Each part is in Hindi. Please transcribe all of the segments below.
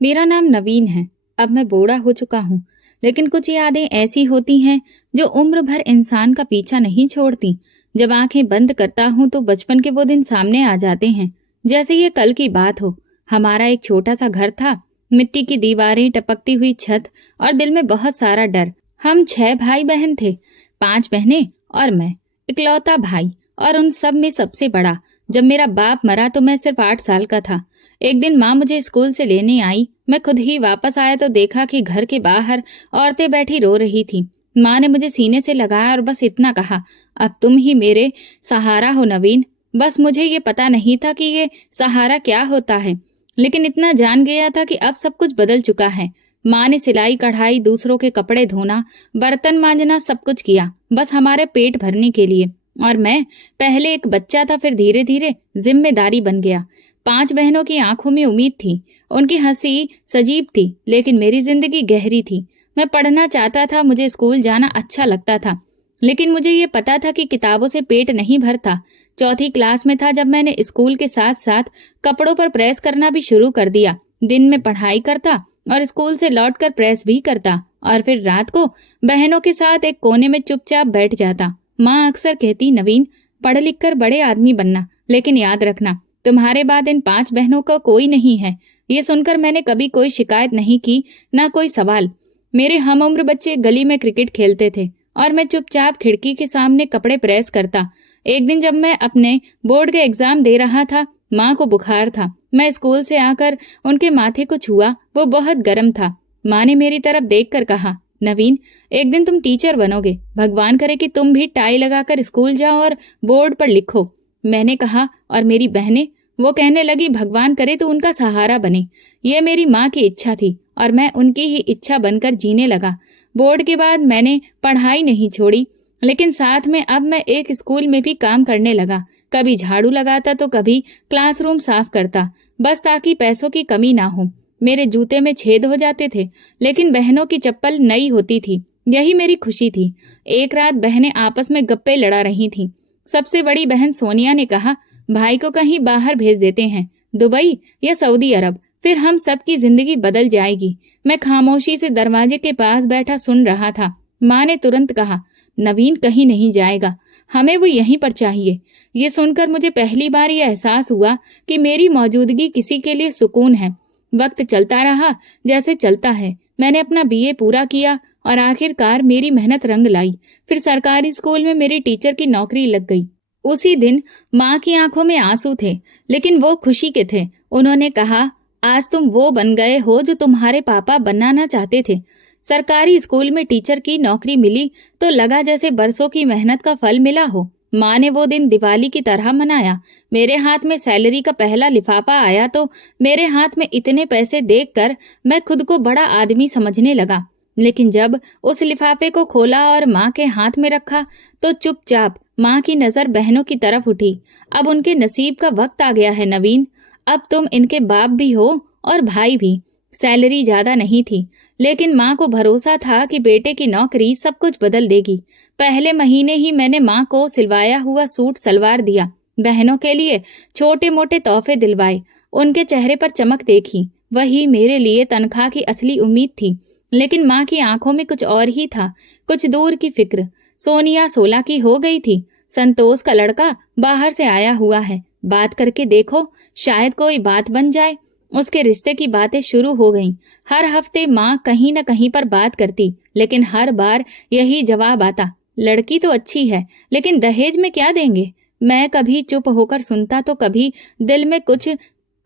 मेरा नाम नवीन है। अब मैं बूढ़ा हो चुका हूँ, लेकिन कुछ यादें ऐसी होती हैं जो उम्र भर इंसान का पीछा नहीं छोड़ती। जब आंखें बंद करता हूँ तो बचपन के वो दिन सामने आ जाते हैं, जैसे ये कल की बात हो। हमारा एक छोटा सा घर था, मिट्टी की दीवारें, टपकती हुई छत और दिल में बहुत सारा डर। हम 6 भाई बहन थे, 5 बहनें और मैं, इकलौता भाई, और उन सब में सबसे बड़ा। जब मेरा बाप मरा तो मैं सिर्फ 8 साल का था। एक दिन माँ मुझे स्कूल से लेने आई। मैं खुद ही वापस आया तो देखा कि घर के बाहर औरतें बैठी रो रही थीं। माँ ने मुझे सीने से लगाया और बस इतना कहा, अब तुम ही मेरे सहारा हो नवीन। बस मुझे ये पता नहीं था कि ये सहारा क्या होता है, लेकिन इतना जान गया था कि अब सब कुछ बदल चुका है। माँ ने सिलाई कढ़ाई, दूसरों के कपड़े धोना, बर्तन मांजना, सब कुछ किया बस हमारे पेट भरने के लिए। और मैं पहले एक बच्चा था, फिर धीरे धीरे जिम्मेदारी बन गया। 5 बहनों की आंखों में उम्मीद थी, उनकी हंसी सजीव थी, लेकिन मेरी जिंदगी गहरी थी। मैं पढ़ना चाहता था, मुझे स्कूल जाना अच्छा लगता था, लेकिन मुझे ये पता था कि किताबों से पेट नहीं भरता। चौथी क्लास में था जब मैंने स्कूल के साथ साथ कपड़ों पर प्रेस करना भी शुरू कर दिया। दिन में पढ़ाई करता और स्कूल से लौटकर प्रेस भी करता, और फिर रात को बहनों के साथ एक कोने में चुपचाप बैठ जाता। माँ अक्सर कहती, नवीन, पढ़ लिख कर बड़े आदमी बनना, लेकिन याद रखना तुम्हारे बाद इन 5 बहनों का कोई नहीं है। ये सुनकर मैंने कभी कोई शिकायत नहीं की, ना कोई सवाल। मेरे हम उम्र बच्चे गली में क्रिकेट खेलते थे और मैं चुपचाप खिड़की के सामने कपड़े प्रेस करता। एक दिन जब मैं अपने बोर्ड के एग्जाम दे रहा था, माँ को बुखार था। मैं स्कूल से आकर उनके माथे को छुआ, वो बहुत गर्म था। माँ ने मेरी तरफ देखकर कहा, नवीन, एक दिन तुम टीचर बनोगे। भगवान करे कि तुम भी टाई लगाकर स्कूल जाओ और बोर्ड पर लिखो। मैंने कहा, और मेरी बहनें? वो कहने लगी, भगवान करे तो उनका सहारा बने। ये मेरी माँ की इच्छा थी और मैं उनकी ही इच्छा बनकर जीने लगा। बोर्ड के बाद मैंने पढ़ाई नहीं छोड़ी, लेकिन साथ में अब मैं एक स्कूल में भी काम करने लगा। कभी झाड़ू लगाता तो कभी क्लासरूम साफ करता, बस ताकि पैसों की कमी ना हो। मेरे जूते में छेद हो जाते थे, लेकिन बहनों की चप्पल नई होती थी, यही मेरी खुशी थी। एक रात बहनें आपस में गप्पे लड़ा रही थीं। सबसे बड़ी बहन सोनिया ने कहा, भाई को कहीं बाहर भेज देते हैं, दुबई या सऊदी अरब, फिर हम सबकी जिंदगी बदल जाएगी। मैं खामोशी से दरवाजे के पास बैठा सुन रहा था। माँ ने तुरंत कहा, नवीन कहीं नहीं जाएगा, हमें वो यहीं पर चाहिए। ये सुनकर मुझे पहली बार ये एहसास हुआ कि मेरी मौजूदगी किसी के लिए सुकून है। वक्त चलता रहा जैसे चलता है। मैंने अपना बीए पूरा किया और आखिरकार मेरी मेहनत रंग लाई। फिर सरकारी स्कूल में मेरी टीचर की नौकरी लग गई। उसी दिन माँ की आंखों में आंसू थे, लेकिन वो खुशी के थे। उन्होंने कहा, आज तुम वो बन गए हो जो तुम्हारे पापा बनाना चाहते थे। सरकारी स्कूल में टीचर की नौकरी मिली तो लगा जैसे बरसों की मेहनत का फल मिला हो। माँ ने वो दिन दिवाली की तरह मनाया। मेरे हाथ में सैलरी का पहला लिफाफा आया तो मेरे हाथ में इतने पैसे देखकर मैं खुद को बड़ा आदमी समझने लगा। लेकिन जब उस लिफाफे को खोला और माँ के हाथ में रखा तो चुपचाप माँ की नजर बहनों की तरफ उठी। अब उनके नसीब का वक्त आ गया है नवीन। अब तुम इनके बाप भी हो और भाई भी। सैलरी ज्यादा नहीं थी, लेकिन माँ को भरोसा था कि बेटे की नौकरी सब कुछ बदल देगी। पहले महीने ही मैंने माँ को सिलवाया हुआ सूट सलवार दिया। बहनों के लिए छोटे मोटे तोहफे दिलवाए। उनके चेहरे पर चमक देखी, वही मेरे लिए तनख्वाह की असली उम्मीद थी। लेकिन माँ की आंखों में कुछ और ही था, कुछ दूर की फिक्र। सोनिया 16 की हो गई थी। संतोष का लड़का बाहर से आया हुआ है, बात करके देखो, शायद कोई बात बन जाए। उसके रिश्ते की बातें शुरू हो गईं। हर हफ्ते माँ कहीं न कहीं पर बात करती, लेकिन हर बार यही जवाब आता, लड़की तो अच्छी है, लेकिन दहेज में क्या देंगे। मैं कभी चुप होकर सुनता तो कभी दिल में कुछ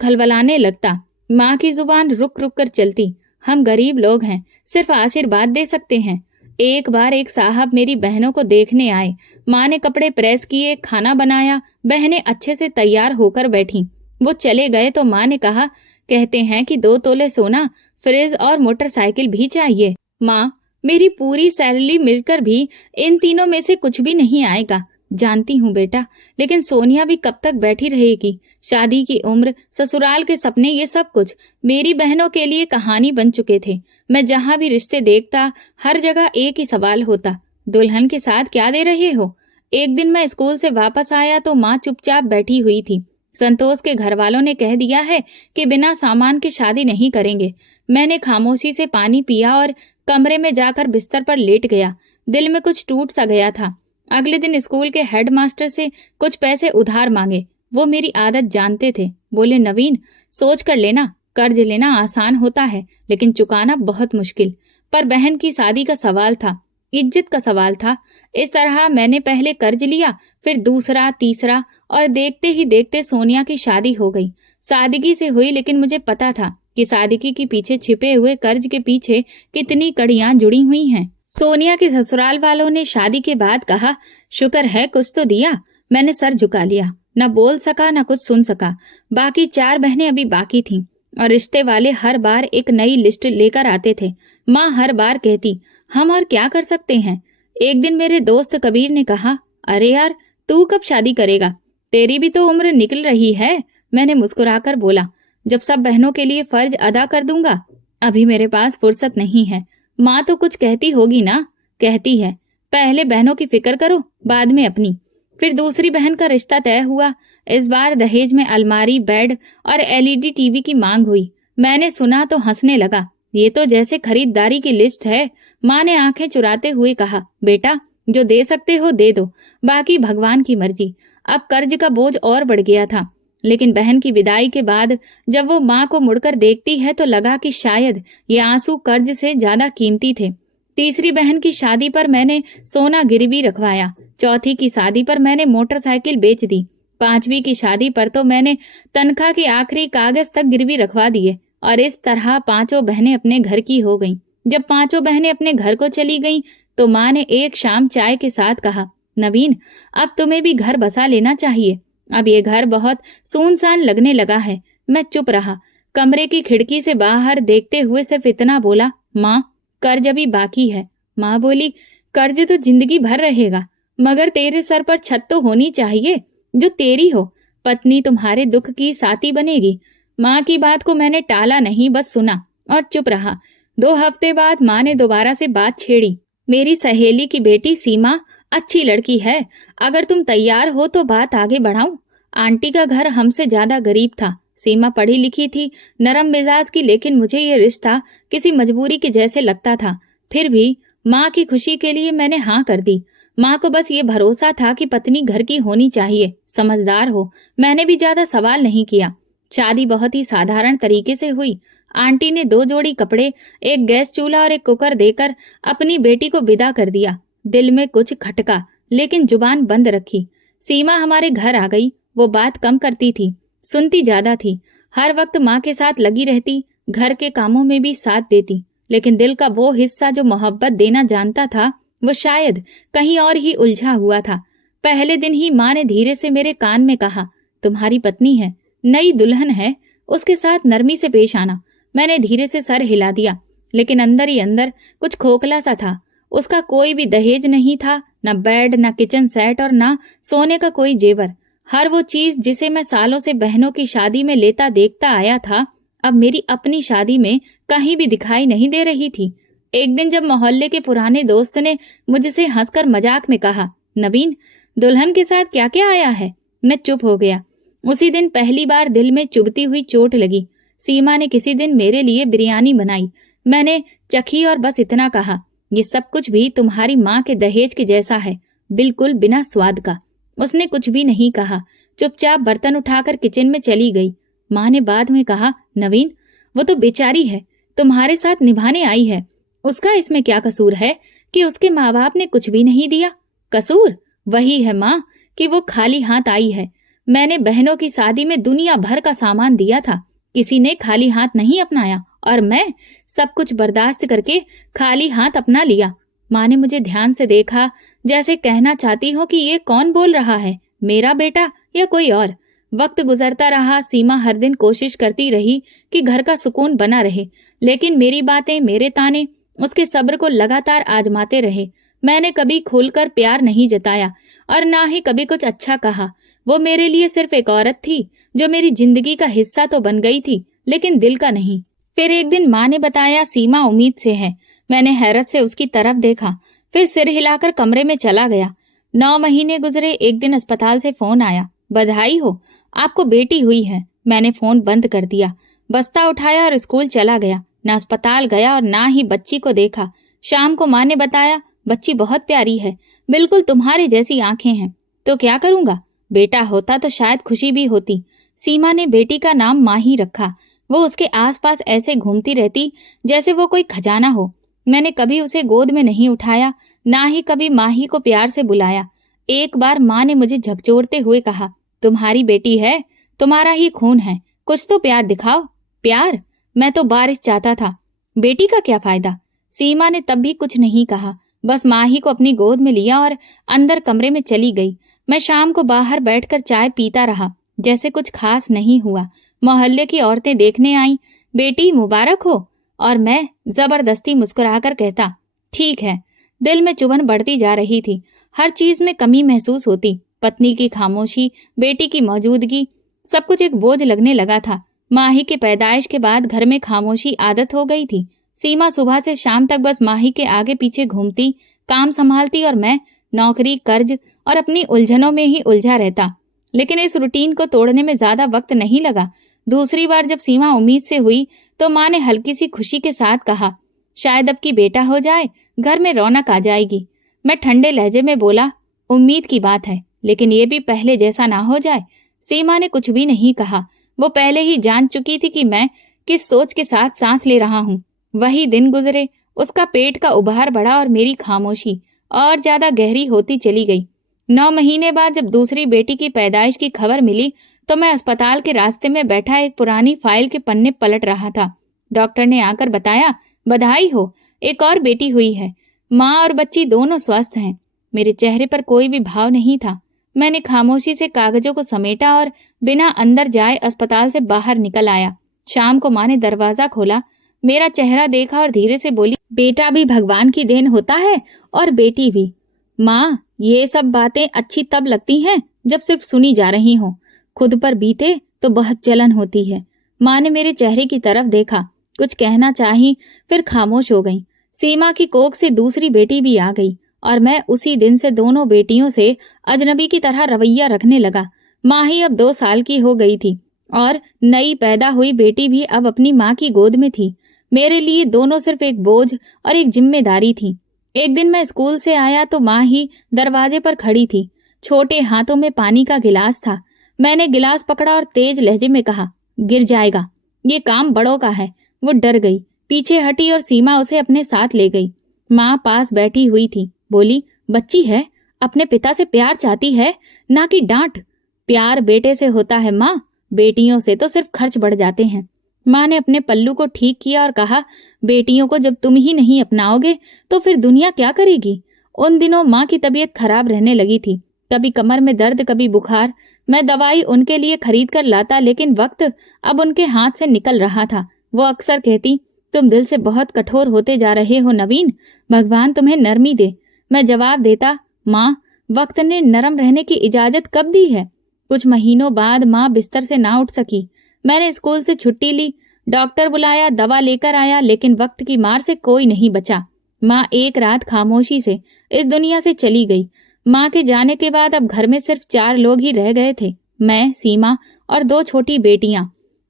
खलबलाने लगता। माँ की जुबान रुक रुक कर चलती, हम गरीब लोग हैं, सिर्फ आशीर्वाद दे सकते हैं। एक बार एक साहब मेरी बहनों को देखने आए। माँ ने कपड़े प्रेस किए, खाना बनाया, बहनें अच्छे से तैयार होकर बैठी। वो चले गए तो माँ ने कहा, कहते हैं कि 2 तोले सोना, फ्रिज और मोटरसाइकिल भी चाहिए। माँ, मेरी पूरी सैलरी मिलकर भी इन तीनों में से कुछ भी नहीं आएगा। जानती हूँ बेटा, लेकिन सोनिया भी कब तक बैठी रहेगी। शादी की उम्र, ससुराल के सपने, ये सब कुछ मेरी बहनों के लिए कहानी बन चुके थे। मैं जहाँ भी रिश्ते देखता, हर जगह एक ही सवाल होता, दुल्हन के साथ क्या दे रहे हो। एक दिन मैं स्कूल से वापस आया तो माँ चुपचाप बैठी हुई थी। संतोष के घर वालों ने कह दिया है कि बिना सामान के शादी नहीं करेंगे। मैंने खामोशी से पानी पिया और कमरे में जाकर बिस्तर पर लेट गया। दिल में कुछ टूट सा गया था। अगले दिन स्कूल के हेडमास्टर से कुछ पैसे उधार मांगे। वो मेरी आदत जानते थे। बोले, नवीन, सोच कर लेना, कर्ज लेना आसान होता है लेकिन चुकाना बहुत मुश्किल। पर बहन की शादी का सवाल था, इज्जत का सवाल था। इस तरह मैंने पहले कर्ज लिया, फिर दूसरा, तीसरा, और देखते ही देखते सोनिया की शादी हो गई। सादगी से हुई, लेकिन मुझे पता था कि सादगी के पीछे छिपे हुए कर्ज के पीछे कितनी कड़ियां जुड़ी हुई हैं। सोनिया के ससुराल वालों ने शादी के बाद कहा, शुक्र है कुछ तो दिया। मैंने सर झुका लिया, न बोल सका न कुछ सुन सका। बाकी 4 बहनें अभी बाकी थीं और रिश्ते वाले हर बार एक नई लिस्ट लेकर आते थे। माँ हर बार कहती, हम और क्या कर सकते हैं। एक दिन मेरे दोस्त कबीर ने कहा, अरे यार, तू कब शादी करेगा, तेरी भी तो उम्र निकल रही है। मैंने मुस्कुराकर बोला, जब सब बहनों के लिए फर्ज अदा कर दूंगा। अभी मेरे पास फुर्सत नहीं है। माँ तो कुछ कहती होगी ना। कहती है, पहले बहनों की फिक्र करो, बाद में अपनी। फिर दूसरी बहन का रिश्ता तय हुआ। इस बार दहेज में अलमारी, बेड और एलईडी टीवी की मांग हुई। मैंने सुना तो हंसने लगा। ये तो जैसे खरीदारी की लिस्ट है। माँ ने आंखें चुराते हुए कहा, बेटा, जो दे सकते हो दे दो, बाकी भगवान की मर्जी। अब कर्ज का बोझ और बढ़ गया था। लेकिन बहन की विदाई के बाद जब वो माँ को मुड़कर देखती है तो लगा कि शायद ये आंसू कर्ज से ज्यादा कीमती थे। तीसरी बहन की शादी पर मैंने सोना गिरवी रखवाया। चौथी की शादी पर मैंने मोटरसाइकिल बेच दी। 5वीं की शादी पर तो मैंने तनख्वाह के आखिरी कागज तक गिरवी रखवा दिए। और इस तरह 5 बहनें अपने घर की हो गईं। जब 5 बहनें अपने घर को चली गईं तो माँ ने एक शाम चाय के साथ कहा, नवीन, अब तुम्हें भी घर बसा लेना चाहिए। अब ये घर बहुत सुनसान लगने लगा है। मैं चुप रहा। कमरे की खिड़की से बाहर देखते हुए सिर्फ इतना बोला, माँ, कर्ज अभी बाकी है। माँ बोली, कर्ज तो जिंदगी भर रहेगा, मगर तेरे सर पर छत तो होनी चाहिए जो तेरी हो। पत्नी तुम्हारे दुख की साथी बनेगी। माँ की बात को मैंने टाला नहीं, बस सुना और चुप रहा। 2 हफ्ते बाद माँ ने दोबारा से बात छेड़ी। मेरी सहेली की बेटी सीमा अच्छी लड़की है, अगर तुम तैयार हो तो बात आगे बढ़ाऊं। आंटी का घर हमसे ज्यादा गरीब था। सीमा पढ़ी लिखी थी, नरम मिजाज की, लेकिन मुझे ये रिश्ता किसी मजबूरी के जैसे लगता था। फिर भी माँ की खुशी के लिए मैंने हाँ कर दी। माँ को बस ये भरोसा था कि पत्नी घर की होनी चाहिए, समझदार हो। मैंने भी ज्यादा सवाल नहीं किया। शादी बहुत ही साधारण तरीके से हुई। आंटी ने 2 जोड़ी कपड़े, एक गैस चूल्हा और एक कुकर देकर अपनी बेटी को विदा कर दिया। दिल में कुछ खटका, लेकिन जुबान बंद रखी। सीमा हमारे घर आ गई। वो बात कम करती थी, सुनती ज्यादा थी। हर वक्त माँ के साथ लगी रहती, घर के कामों में भी साथ देती। लेकिन दिल का वो हिस्सा जो मोहब्बत देना जानता था, वो शायद कहीं और ही उलझा हुआ था। पहले दिन ही माँ ने धीरे से मेरे कान में कहा, तुम्हारी पत्नी है, नई दुल्हन है, उसके साथ नरमी से पेश आना। मैंने धीरे से सर हिला दिया, लेकिन अंदर ही अंदर कुछ खोखला सा था। उसका कोई भी दहेज नहीं था, न बेड, न किचन सेट और न सोने का कोई जेवर। हर वो चीज जिसे मैं सालों से बहनों की शादी में लेता देखता आया था, अब मेरी अपनी शादी में कहीं भी दिखाई नहीं दे रही थी। एक दिन जब मोहल्ले के पुराने दोस्त ने मुझसे हंसकर मजाक में कहा, नवीन, दुल्हन के साथ क्या क्या आया है, मैं चुप हो गया। उसी दिन पहली बार दिल में चुभती हुई चोट लगी। सीमा ने किसी दिन मेरे लिए बिरयानी बनाई। मैंने चखी और बस इतना कहा, ये सब कुछ भी तुम्हारी माँ के दहेज के जैसा है, बिल्कुल बिना स्वाद का। उसने कुछ भी नहीं कहा, चुपचाप बर्तन उठाकर किचन में चली गई। माँ ने बाद में कहा, नवीन, वो तो बेचारी है, तुम्हारे साथ निभाने आई है। उसका इसमें क्या कसूर है कि उसके माँ बाप ने कुछ भी नहीं दिया। कसूर वही है माँ कि वो खाली हाथ आई है। मैंने बहनों की शादी में दुनिया भर का सामान दिया था, किसी ने खाली हाथ नहीं अपनाया, और मैं सब कुछ बर्दाश्त करके खाली हाथ अपना लिया। माँ ने मुझे ध्यान से देखा, जैसे कहना चाहती हो कि ये कौन बोल रहा है, मेरा बेटा या कोई और। वक्त गुजरता रहा। सीमा हर दिन कोशिश करती रही कि घर का सुकून बना रहे, लेकिन मेरी बातें, मेरे ताने उसके सब्र को लगातार आजमाते रहे। मैंने कभी खुलकर प्यार नहीं जताया और ना ही कभी कुछ अच्छा कहा। वो मेरे लिए सिर्फ एक औरत थी जो मेरी जिंदगी का हिस्सा तो बन गई थी, लेकिन दिल का नहीं। फिर एक दिन माँ ने बताया, सीमा उम्मीद से है। मैंने हैरत से उसकी तरफ देखा, फिर सिर हिलाकर कमरे में चला गया। 9 महीने गुजरे। एक दिन अस्पताल से फोन आया, बधाई हो, आपको बेटी हुई है। मैंने फोन बंद कर दिया, बस्ता उठाया और स्कूल चला गया। ना अस्पताल गया और ना ही बच्ची को देखा। शाम को माँ ने बताया, बच्ची बहुत प्यारी है, बिल्कुल तुम्हारे जैसी आंखें हैं। तो क्या करूंगा, बेटा होता तो शायद खुशी भी होती। सीमा ने बेटी का नाम माही रखा। वो उसके आसपास ऐसे घूमती रहती जैसे वो कोई खजाना हो। मैंने कभी उसे गोद में नहीं उठाया, ना ही कभी माही को प्यार से बुलाया। एक बार माँ ने मुझे झकझोरते हुए कहा, तुम्हारी बेटी है, तुम्हारा ही खून है, कुछ तो प्यार दिखाओ। प्यार? मैं तो बारिश चाहता था, बेटी का क्या फायदा। सीमा ने तब भी कुछ नहीं कहा, बस माही को अपनी गोद में लिया और अंदर कमरे में चली गई। मैं शाम को बाहर बैठकर चाय पीता रहा, जैसे कुछ खास नहीं हुआ। मोहल्ले की औरतें देखने आईं, बेटी मुबारक हो, और मैं जबरदस्ती मुस्कुराकर कहता, ठीक है। दिल में चुभन बढ़ती जा रही थी, हर चीज में कमी महसूस होती। पत्नी की खामोशी, बेटी की मौजूदगी, सब कुछ एक बोझ लगने लगा था। माही के पैदाइश के बाद घर में खामोशी आदत हो गई थी। सीमा सुबह से शाम तक बस माही के आगे पीछे घूमती, काम संभालती, और मैं नौकरी, कर्ज और अपनी उलझनों में ही उलझा रहता। लेकिन इस रूटीन को तोड़ने में ज्यादा वक्त नहीं लगा। दूसरी बार जब सीमा उम्मीद से हुई तो माँ ने हल्की सी खुशी के साथ कहा, शायद अब की बेटा हो जाए, घर में रौनक आ जाएगी। मैं ठंडे लहजे में बोला, उम्मीद की बात है, लेकिन ये भी पहले जैसा ना हो जाए। सीमा ने कुछ भी नहीं कहा। वो पहले ही जान चुकी थी कि मैं किस सोच के साथ सांस ले रहा हूँ। वही दिन गुजरे, उसका पेट का उभार बढ़ा और मेरी खामोशी और ज्यादा गहरी होती चली गई। 9 महीने बाद जब दूसरी बेटी की पैदाइश की खबर मिली तो मैं अस्पताल के रास्ते में बैठा एक पुरानी फाइल के पन्ने पलट रहा था। डॉक्टर ने आकर बताया, बधाई हो, एक और बेटी हुई है। माँ और बच्ची दोनों स्वस्थ हैं। मेरे चेहरे पर कोई भी भाव नहीं था। मैंने खामोशी से कागजों को समेटा और बिना अंदर जाए अस्पताल से बाहर निकल आया। शाम को माँ ने दरवाजा खोला, मेरा चेहरा देखा और धीरे से बोली, बेटा भी भगवान की देन होता है और बेटी भी। माँ, ये सब बातें अच्छी तब लगती हैं जब सिर्फ सुनी जा रही हो, खुद पर बीते तो बहुत जलन होती है। माँ ने मेरे चेहरे की तरफ देखा, कुछ कहना चाही, फिर खामोश हो गई। सीमा की कोख से दूसरी बेटी भी आ गई और मैं उसी दिन से दोनों बेटियों से अजनबी की तरह रवैया रखने लगा। माही अब 2 साल की हो गई थी और नई पैदा हुई बेटी भी अब अपनी माँ की गोद में थी। मेरे लिए दोनों सिर्फ एक बोझ और एक जिम्मेदारी थी। एक दिन मैं स्कूल से आया तो माँ ही दरवाजे पर खड़ी थी। छोटे हाथों में पानी का गिलास था। मैंने गिलास पकड़ा और तेज लहजे में कहा, गिर जाएगा, ये काम बड़ों का है। वो डर गई, पीछे हटी और सीमा उसे अपने साथ ले गई। माँ पास बैठी हुई थी, बोली, बच्ची है, अपने पिता से प्यार चाहती है, ना कि डांट। प्यार बेटे से होता है माँ, बेटियों से तो सिर्फ खर्च बढ़ जाते हैं। माँ ने अपने पल्लू को ठीक किया और कहा, बेटियों को जब तुम ही नहीं अपनाओगे तो फिर दुनिया क्या करेगी। उन दिनों माँ की तबीयत खराब रहने लगी थी, कभी कमर में दर्द, कभी बुखार। मैं दवाई उनके लिए खरीद कर लाता, लेकिन वक्त अब उनके हाथ से निकल रहा था। वो अक्सर कहती, तुम दिल से बहुत कठोर होते जा रहे हो नवीन, भगवान तुम्हें नरमी दे। मैं जवाब देता, माँ, वक्त ने नरम रहने की इजाजत कब दी है। कुछ महीनों बाद माँ बिस्तर से ना उठ सकी। मैंने स्कूल से छुट्टी ली, डॉक्टर बुलाया, दवा लेकर आया, लेकिन वक्त की मार से कोई नहीं बचा। माँ एक रात खामोशी से इस दुनिया से चली गई। माँ के जाने के बाद अब घर में सिर्फ 4 लोग ही रह गए थे, मैं, सीमा और 2 छोटी बेटियां।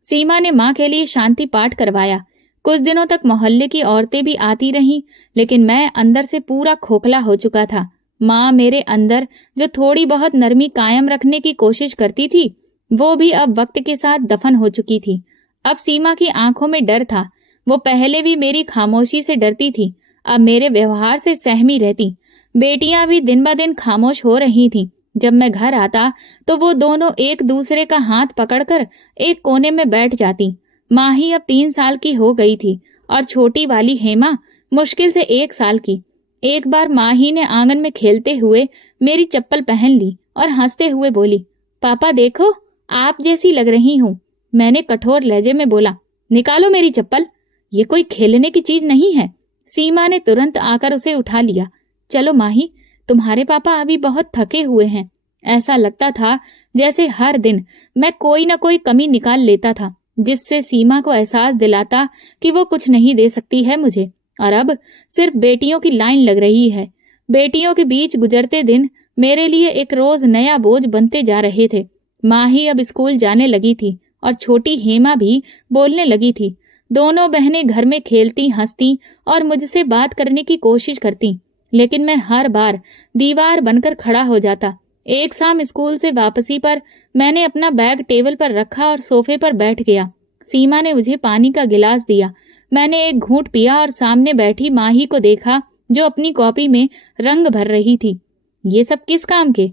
सीमा ने माँ के लिए शांति पाठ करवाया। कुछ दिनों तक मोहल्ले की औरतें भी आती रहीं, लेकिन मैं अंदर से पूरा खोखला हो चुका था। माँ मेरे अंदर जो थोड़ी बहुत नरमी कायम रखने की कोशिश करती थी, वो भी अब वक्त के साथ दफन हो चुकी थी। अब सीमा की आंखों में डर था। वो पहले भी मेरी खामोशी से डरती थी, अब मेरे व्यवहार से सहमी रहती। बेटियां भी दिन ब दिन खामोश हो रही थीं। जब मैं घर आता तो वो दोनों एक दूसरे का हाथ पकड़कर एक कोने में बैठ जाती। माही अब 3 साल की हो गई थी और छोटी वाली हेमा मुश्किल से 1 साल की। एक बार माही ने आंगन में खेलते हुए मेरी चप्पल पहन ली और हंसते हुए बोली, पापा देखो, आप जैसी लग रही हूँ। मैंने कठोर लहजे में बोला, निकालो मेरी चप्पल, ये कोई खेलने की चीज नहीं है। सीमा ने तुरंत आकर उसे उठा लिया। चलो माही, तुम्हारे पापा अभी बहुत थके हुए हैं। ऐसा लगता था जैसे हर दिन मैं कोई न कोई कमी निकाल लेता था, जिससे सीमा को एहसास दिलाता कि वो कुछ नहीं दे सकती है मुझे। और अब सिर्फ बेटियों की लाइन लग रही है। बेटियों के बीच गुजरते दिन मेरे लिए एक रोज नया बोझ बनते जा रहे थे। माही अब स्कूल जाने लगी थी और छोटी हेमा भी बोलने लगी थी। दोनों बहनें घर में खेलती, हंसती और मुझसे बात करने की कोशिश करती, लेकिन मैं हर बार दीवार बनकर खड़ा हो जाता। एक शाम स्कूल से वापसी पर मैंने अपना बैग टेबल पर रखा और सोफे पर बैठ गया। सीमा ने मुझे पानी का गिलास दिया। मैंने एक घूंट पिया और सामने बैठी माही को देखा, जो अपनी कॉपी में रंग भर रही थी। ये सब किस काम के?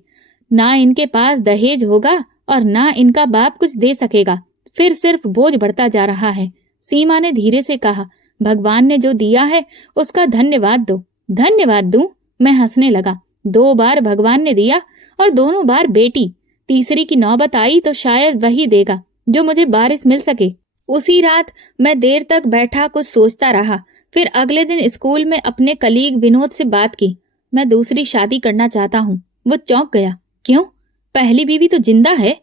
ना इनके पास दहेज होगा और ना इनका बाप कुछ दे सकेगा, फिर सिर्फ बोझ बढ़ता जा रहा है। सीमा ने धीरे से कहा, भगवान ने जो दिया है उसका धन्यवाद दो। धन्यवाद दूं? मैं हंसने लगा। 2 बार भगवान ने दिया और दोनों बार बेटी। तीसरी की नौबत आई तो शायद वही देगा जो मुझे वारिस मिल सके। उसी रात मैं देर तक बैठा कुछ सोचता रहा। फिर अगले दिन स्कूल में अपने कलीग विनोद से बात की। मैं दूसरी शादी करना चाहता हूँ। वो चौंक गया। क्यों? पहली बीवी तो जिंदा है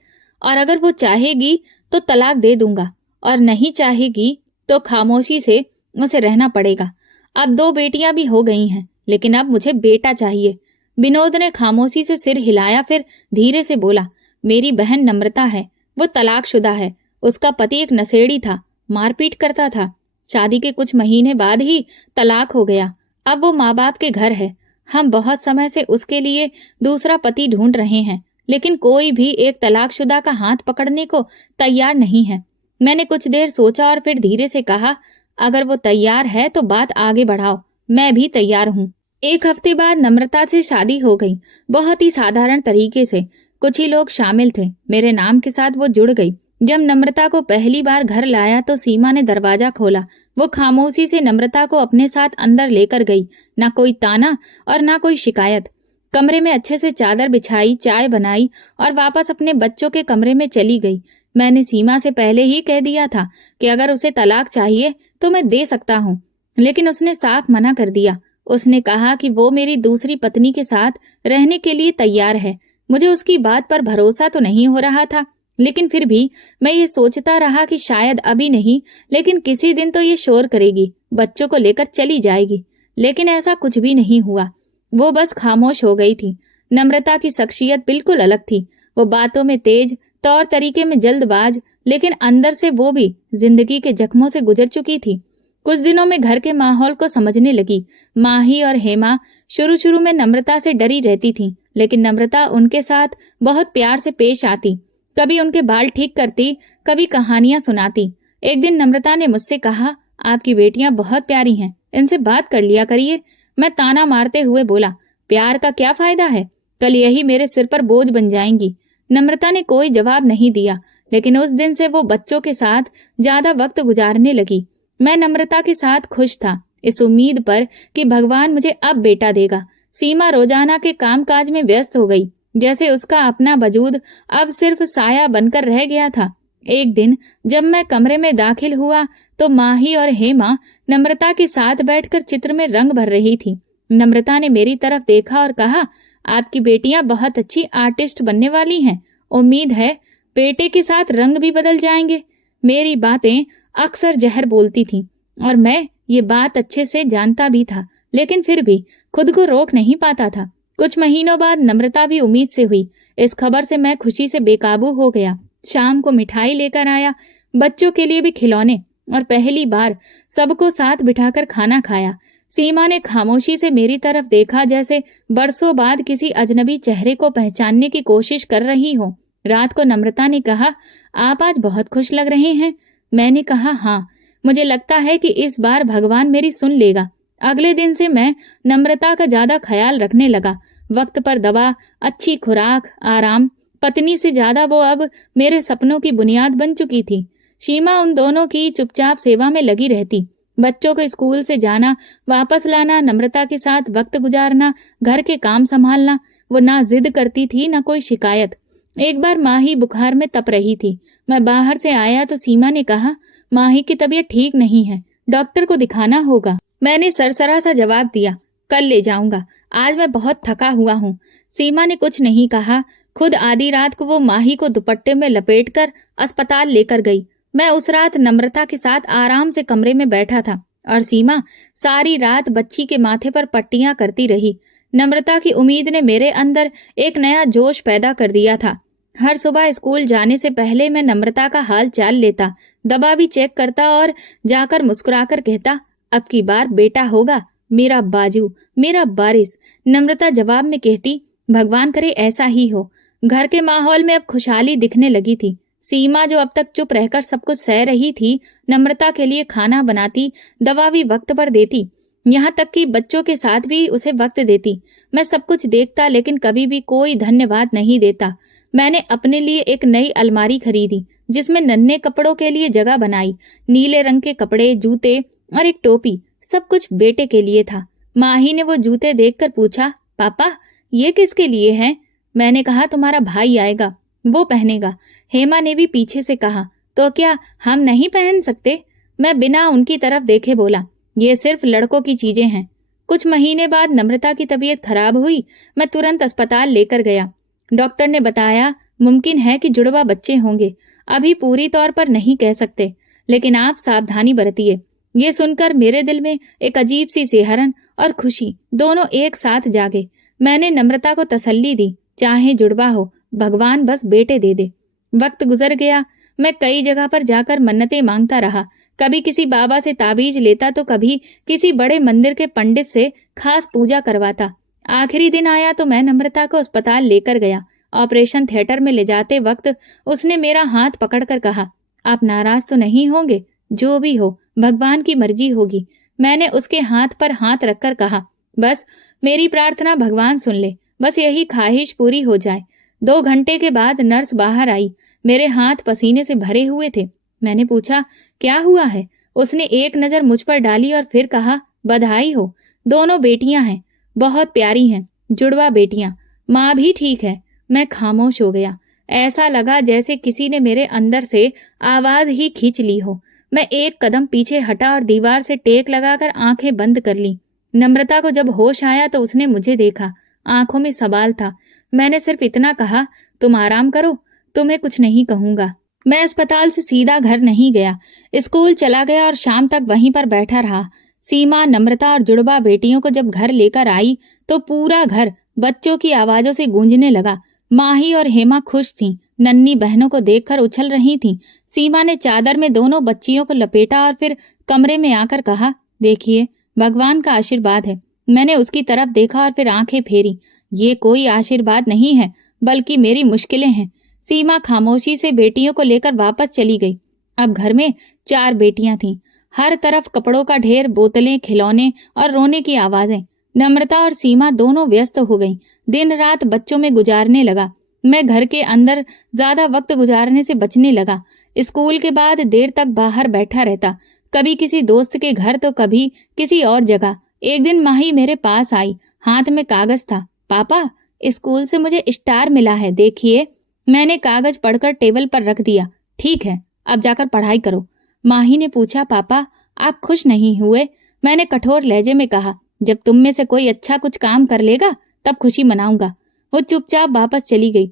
और अगर वो चाहेगी तो तलाक दे दूंगा और नहीं चाहेगी तो खामोशी से उसे रहना पड़ेगा। अब 2 बेटियां भी हो गई हैं, लेकिन अब मुझे बेटा चाहिए। विनोद ने खामोशी से सिर हिलाया, फिर धीरे से बोला, मेरी बहन नम्रता है। वो तलाकशुदा है। उसका पति एक नशेड़ी था, मारपीट करता था। शादी के कुछ महीने बाद ही तलाक हो गया। अब वो माँ बाप के घर है। हम बहुत समय से उसके लिए दूसरा पति ढूंढ रहे हैं, लेकिन कोई भी एक तलाकशुदा का हाथ पकड़ने को तैयार नहीं है। मैंने कुछ देर सोचा और फिर धीरे से कहा, अगर वो तैयार है तो बात आगे बढ़ाओ, मैं भी तैयार हूँ। 1 हफ्ते बाद नम्रता से शादी हो गई, बहुत ही साधारण तरीके से। कुछ ही लोग शामिल थे। मेरे नाम के साथ वो जुड़ गई। जब नम्रता को पहली बार घर लाया तो सीमा ने दरवाजा खोला। वो खामोशी से नम्रता को अपने साथ अंदर लेकर गई। ना कोई ताना और ना कोई शिकायत। कमरे में अच्छे से चादर बिछाई, चाय बनाई और वापस अपने बच्चों के कमरे में चली गई। मैंने सीमा से पहले ही कह दिया था कि अगर उसे तलाक चाहिए तो मैं दे सकता हूँ, लेकिन उसने साफ मना कर दिया। उसने कहा कि वो मेरी दूसरी पत्नी के साथ रहने के लिए तैयार है। मुझे उसकी बात पर भरोसा तो नहीं हो रहा था, लेकिन फिर भी मैं ये सोचता रहा कि शायद अभी नहीं, लेकिन किसी दिन तो ये शोर करेगी, बच्चों को लेकर चली जाएगी। लेकिन ऐसा कुछ भी नहीं हुआ। वो बस खामोश हो गई थी। नम्रता की शख्सियत बिल्कुल अलग थी। वो बातों में तेज, तौर तरीके में जल्दबाज, लेकिन अंदर से वो भी जिंदगी के जख्मों से गुजर चुकी थी। कुछ दिनों में घर के माहौल को समझने लगी। माही और हेमा शुरू शुरू में नम्रता से डरी रहती थीं, लेकिन नम्रता उनके साथ बहुत प्यार से पेश आती। कभी उनके बाल ठीक करती, कभी कहानियां सुनाती। एक दिन नम्रता ने मुझसे कहा, आपकी बेटियां बहुत प्यारी हैं, इनसे बात कर लिया करिए। मैं ताना मारते हुए बोला, प्यार का क्या फायदा है, कल यही मेरे सिर पर बोझ बन जाएंगी। नम्रता ने कोई जवाब नहीं दिया, लेकिन उस दिन से वो बच्चों के साथ ज्यादा वक्त गुजारने लगी। मैं नम्रता के साथ खुश था, इस उम्मीद पर कि भगवान मुझे अब बेटा देगा। सीमा रोजाना के कामकाज में व्यस्त हो गई, जैसे उसका अपना वजूद अब सिर्फ साया बनकर रह गया था। एक दिन जब मैं कमरे में दाखिल हुआ तो माही और हेमा नम्रता के साथ बैठकर चित्र में रंग भर रही थी। नम्रता ने मेरी तरफ देखा और कहा, आपकी बेटियां बहुत अच्छी आर्टिस्ट बनने वाली हैं। उम्मीद है बेटे के साथ रंग भी बदल जाएंगे। मेरी बातें अक्सर जहर बोलती थी और मैं ये बात अच्छे से जानता भी था, लेकिन फिर भी खुद को रोक नहीं पाता था। कुछ महीनों बाद नम्रता भी उम्मीद से हुई। इस खबर से मैं खुशी से बेकाबू हो गया। शाम को मिठाई लेकर आया, बच्चों के लिए भी खिलौने, और पहली बार सबको साथ बिठाकर खाना खाया। सीमा ने खामोशी से मेरी तरफ देखा, जैसे बरसों बाद किसी अजनबी चेहरे को पहचानने की कोशिश कर रही हो। रात को नम्रता ने कहा, आप आज बहुत खुश लग रहे हैं। मैंने कहा, हाँ, मुझे लगता है कि इस बार भगवान मेरी सुन लेगा। अगले दिन से मैं नम्रता का ज्यादा ख्याल रखने लगा। वक्त पर दवा, अच्छी खुराक, आराम। पत्नी से ज्यादा वो अब मेरे सपनों की बुनियाद बन चुकी थी। सीमा उन दोनों की चुपचाप सेवा में लगी रहती। बच्चों को स्कूल से जाना, वापस लाना, नम्रता के साथ वक्त गुजारना, घर के काम संभालना। वो ना जिद करती थी, ना कोई शिकायत। एक बार माही बुखार में तप रही थी। मैं बाहर से आया तो सीमा ने कहा, माही की तबीयत ठीक नहीं है, डॉक्टर को दिखाना होगा। मैंने सरसरा सा जवाब दिया, कल ले जाऊंगा, आज मैं बहुत थका हुआ हूँ। सीमा ने कुछ नहीं कहा। खुद आधी रात को वो माही को दुपट्टे में लपेटकर अस्पताल लेकर गई। मैं उस रात नम्रता के साथ आराम से कमरे में बैठा था और सीमा सारी रात बच्ची के माथे पर पट्टियां करती रही। नम्रता की उम्मीद ने मेरे अंदर एक नया जोश पैदा कर दिया था। हर सुबह स्कूल जाने से पहले मैं नम्रता का हाल चाल लेता, दवा भी चेक करता और जाकर मुस्कुराकर कहता, अब की बार बेटा होगा, मेरा बाजू, मेरा बारिश। नम्रता जवाब में कहती, भगवान करे ऐसा ही हो। घर के माहौल में अब खुशहाली दिखने लगी थी। सीमा जो अब तक चुप रहकर सब कुछ सह रही थी, नम्रता के लिए खाना बनाती, दवा भी वक्त पर देती, यहाँ तक कि बच्चों के साथ भी उसे वक्त देती। मैं सब कुछ देखता, लेकिन कभी भी कोई धन्यवाद नहीं देता। मैंने अपने लिए एक नई अलमारी खरीदी, जिसमें नन्हे कपड़ों के लिए जगह बनाई। नीले रंग के कपड़े, जूते और एक टोपी, सब कुछ बेटे के लिए था। माही ने वो जूते देखकर पूछा, पापा ये किसके लिए हैं? मैंने कहा, तुम्हारा भाई आएगा, वो पहनेगा। हेमा ने भी पीछे से कहा, तो क्या हम नहीं पहन सकते? मैं बिना उनकी तरफ देखे बोला, ये सिर्फ लड़कों की चीजें हैं। कुछ महीने बाद नम्रता की तबीयत खराब हुई। मैं तुरंत अस्पताल लेकर गया। डॉक्टर ने बताया, मुमकिन है कि जुड़वा बच्चे होंगे। अभी पूरी तौर पर नहीं कह सकते, लेकिन आप सावधानी बरतिए। ये सुनकर मेरे दिल में एक अजीब सी सिहरन और खुशी दोनों एक साथ जागे। मैंने नम्रता को तसल्ली दी, चाहे जुड़वा हो, भगवान बस बेटे दे दे। वक्त गुजर गया। मैं कई जगह पर जाकर मन्नतें मांगता रहा। कभी किसी बाबा से ताबीज लेता, तो कभी किसी बड़े मंदिर के पंडित से खास पूजा करवाता। आखिरी दिन आया तो मैं नम्रता को अस्पताल लेकर गया। ऑपरेशन थिएटर में ले जाते वक्त उसने मेरा हाथ पकड़कर कहा, आप नाराज तो नहीं होंगे? जो भी हो, भगवान की मर्जी होगी। मैंने उसके हाथ पर हाथ रखकर कहा, बस मेरी प्रार्थना भगवान सुन ले, बस यही ख्वाहिश पूरी हो जाए। 2 घंटे के बाद नर्स बाहर आई। मेरे हाथ पसीने से भरे हुए थे। मैंने पूछा, क्या हुआ है? उसने एक नजर मुझ पर डाली और फिर कहा, बधाई हो, दोनों बेटियां हैं, बहुत प्यारी हैं, जुड़वा बेटियां, माँ भी ठीक है। मैं खामोश हो गया। ऐसा लगा जैसे किसी ने मेरे अंदर से आवाज ही खींच ली हो। मैं एक कदम पीछे हटा और दीवार से टेक लगाकर आंखें बंद कर ली। नम्रता को जब होश आया तो उसने मुझे देखा। आंखों में सवाल था। मैंने सिर्फ इतना कहा, तुम आराम करो, तुम्हें कुछ नहीं कहूंगा। मैं अस्पताल से सीधा घर नहीं गया, स्कूल चला गया और शाम तक वहीं पर बैठा रहा। सीमा, नम्रता और जुड़वा बेटियों को जब घर लेकर आई तो पूरा घर बच्चों की आवाजों से गूंजने लगा। माही और हेमा खुश थीं, नन्ही बहनों को देखकर उछल रही थीं। सीमा ने चादर में दोनों बच्चियों को लपेटा और फिर कमरे में आकर कहा, देखिए, भगवान का आशीर्वाद है। मैंने उसकी तरफ देखा और फिर आंखें फेरी। ये कोई आशीर्वाद नहीं है, बल्कि मेरी मुश्किलें हैं। सीमा खामोशी से बेटियों को लेकर वापस चली गई। अब घर में 4 बेटियां थीं। हर तरफ कपड़ों का ढेर, बोतलें, खिलौने और रोने की आवाजें। नम्रता और सीमा दोनों व्यस्त हो गईं। दिन रात बच्चों में गुजारने लगा। मैं घर के अंदर ज्यादा वक्त गुजारने से बचने लगा। स्कूल के बाद देर तक बाहर बैठा रहता, कभी किसी दोस्त के घर तो कभी किसी और जगह। एक दिन माही मेरे पास आई, हाथ में कागज था। पापा, स्कूल से मुझे स्टार मिला है, देखिए। मैंने कागज पढ़कर टेबल पर रख दिया। ठीक है, अब जाकर पढ़ाई करो। माही ने पूछा, पापा आप खुश नहीं हुए? मैंने कठोर लहजे में कहा, जब तुम में से कोई अच्छा कुछ काम कर लेगा तब खुशी मनाऊंगा। वो चुपचाप वापस चली गई।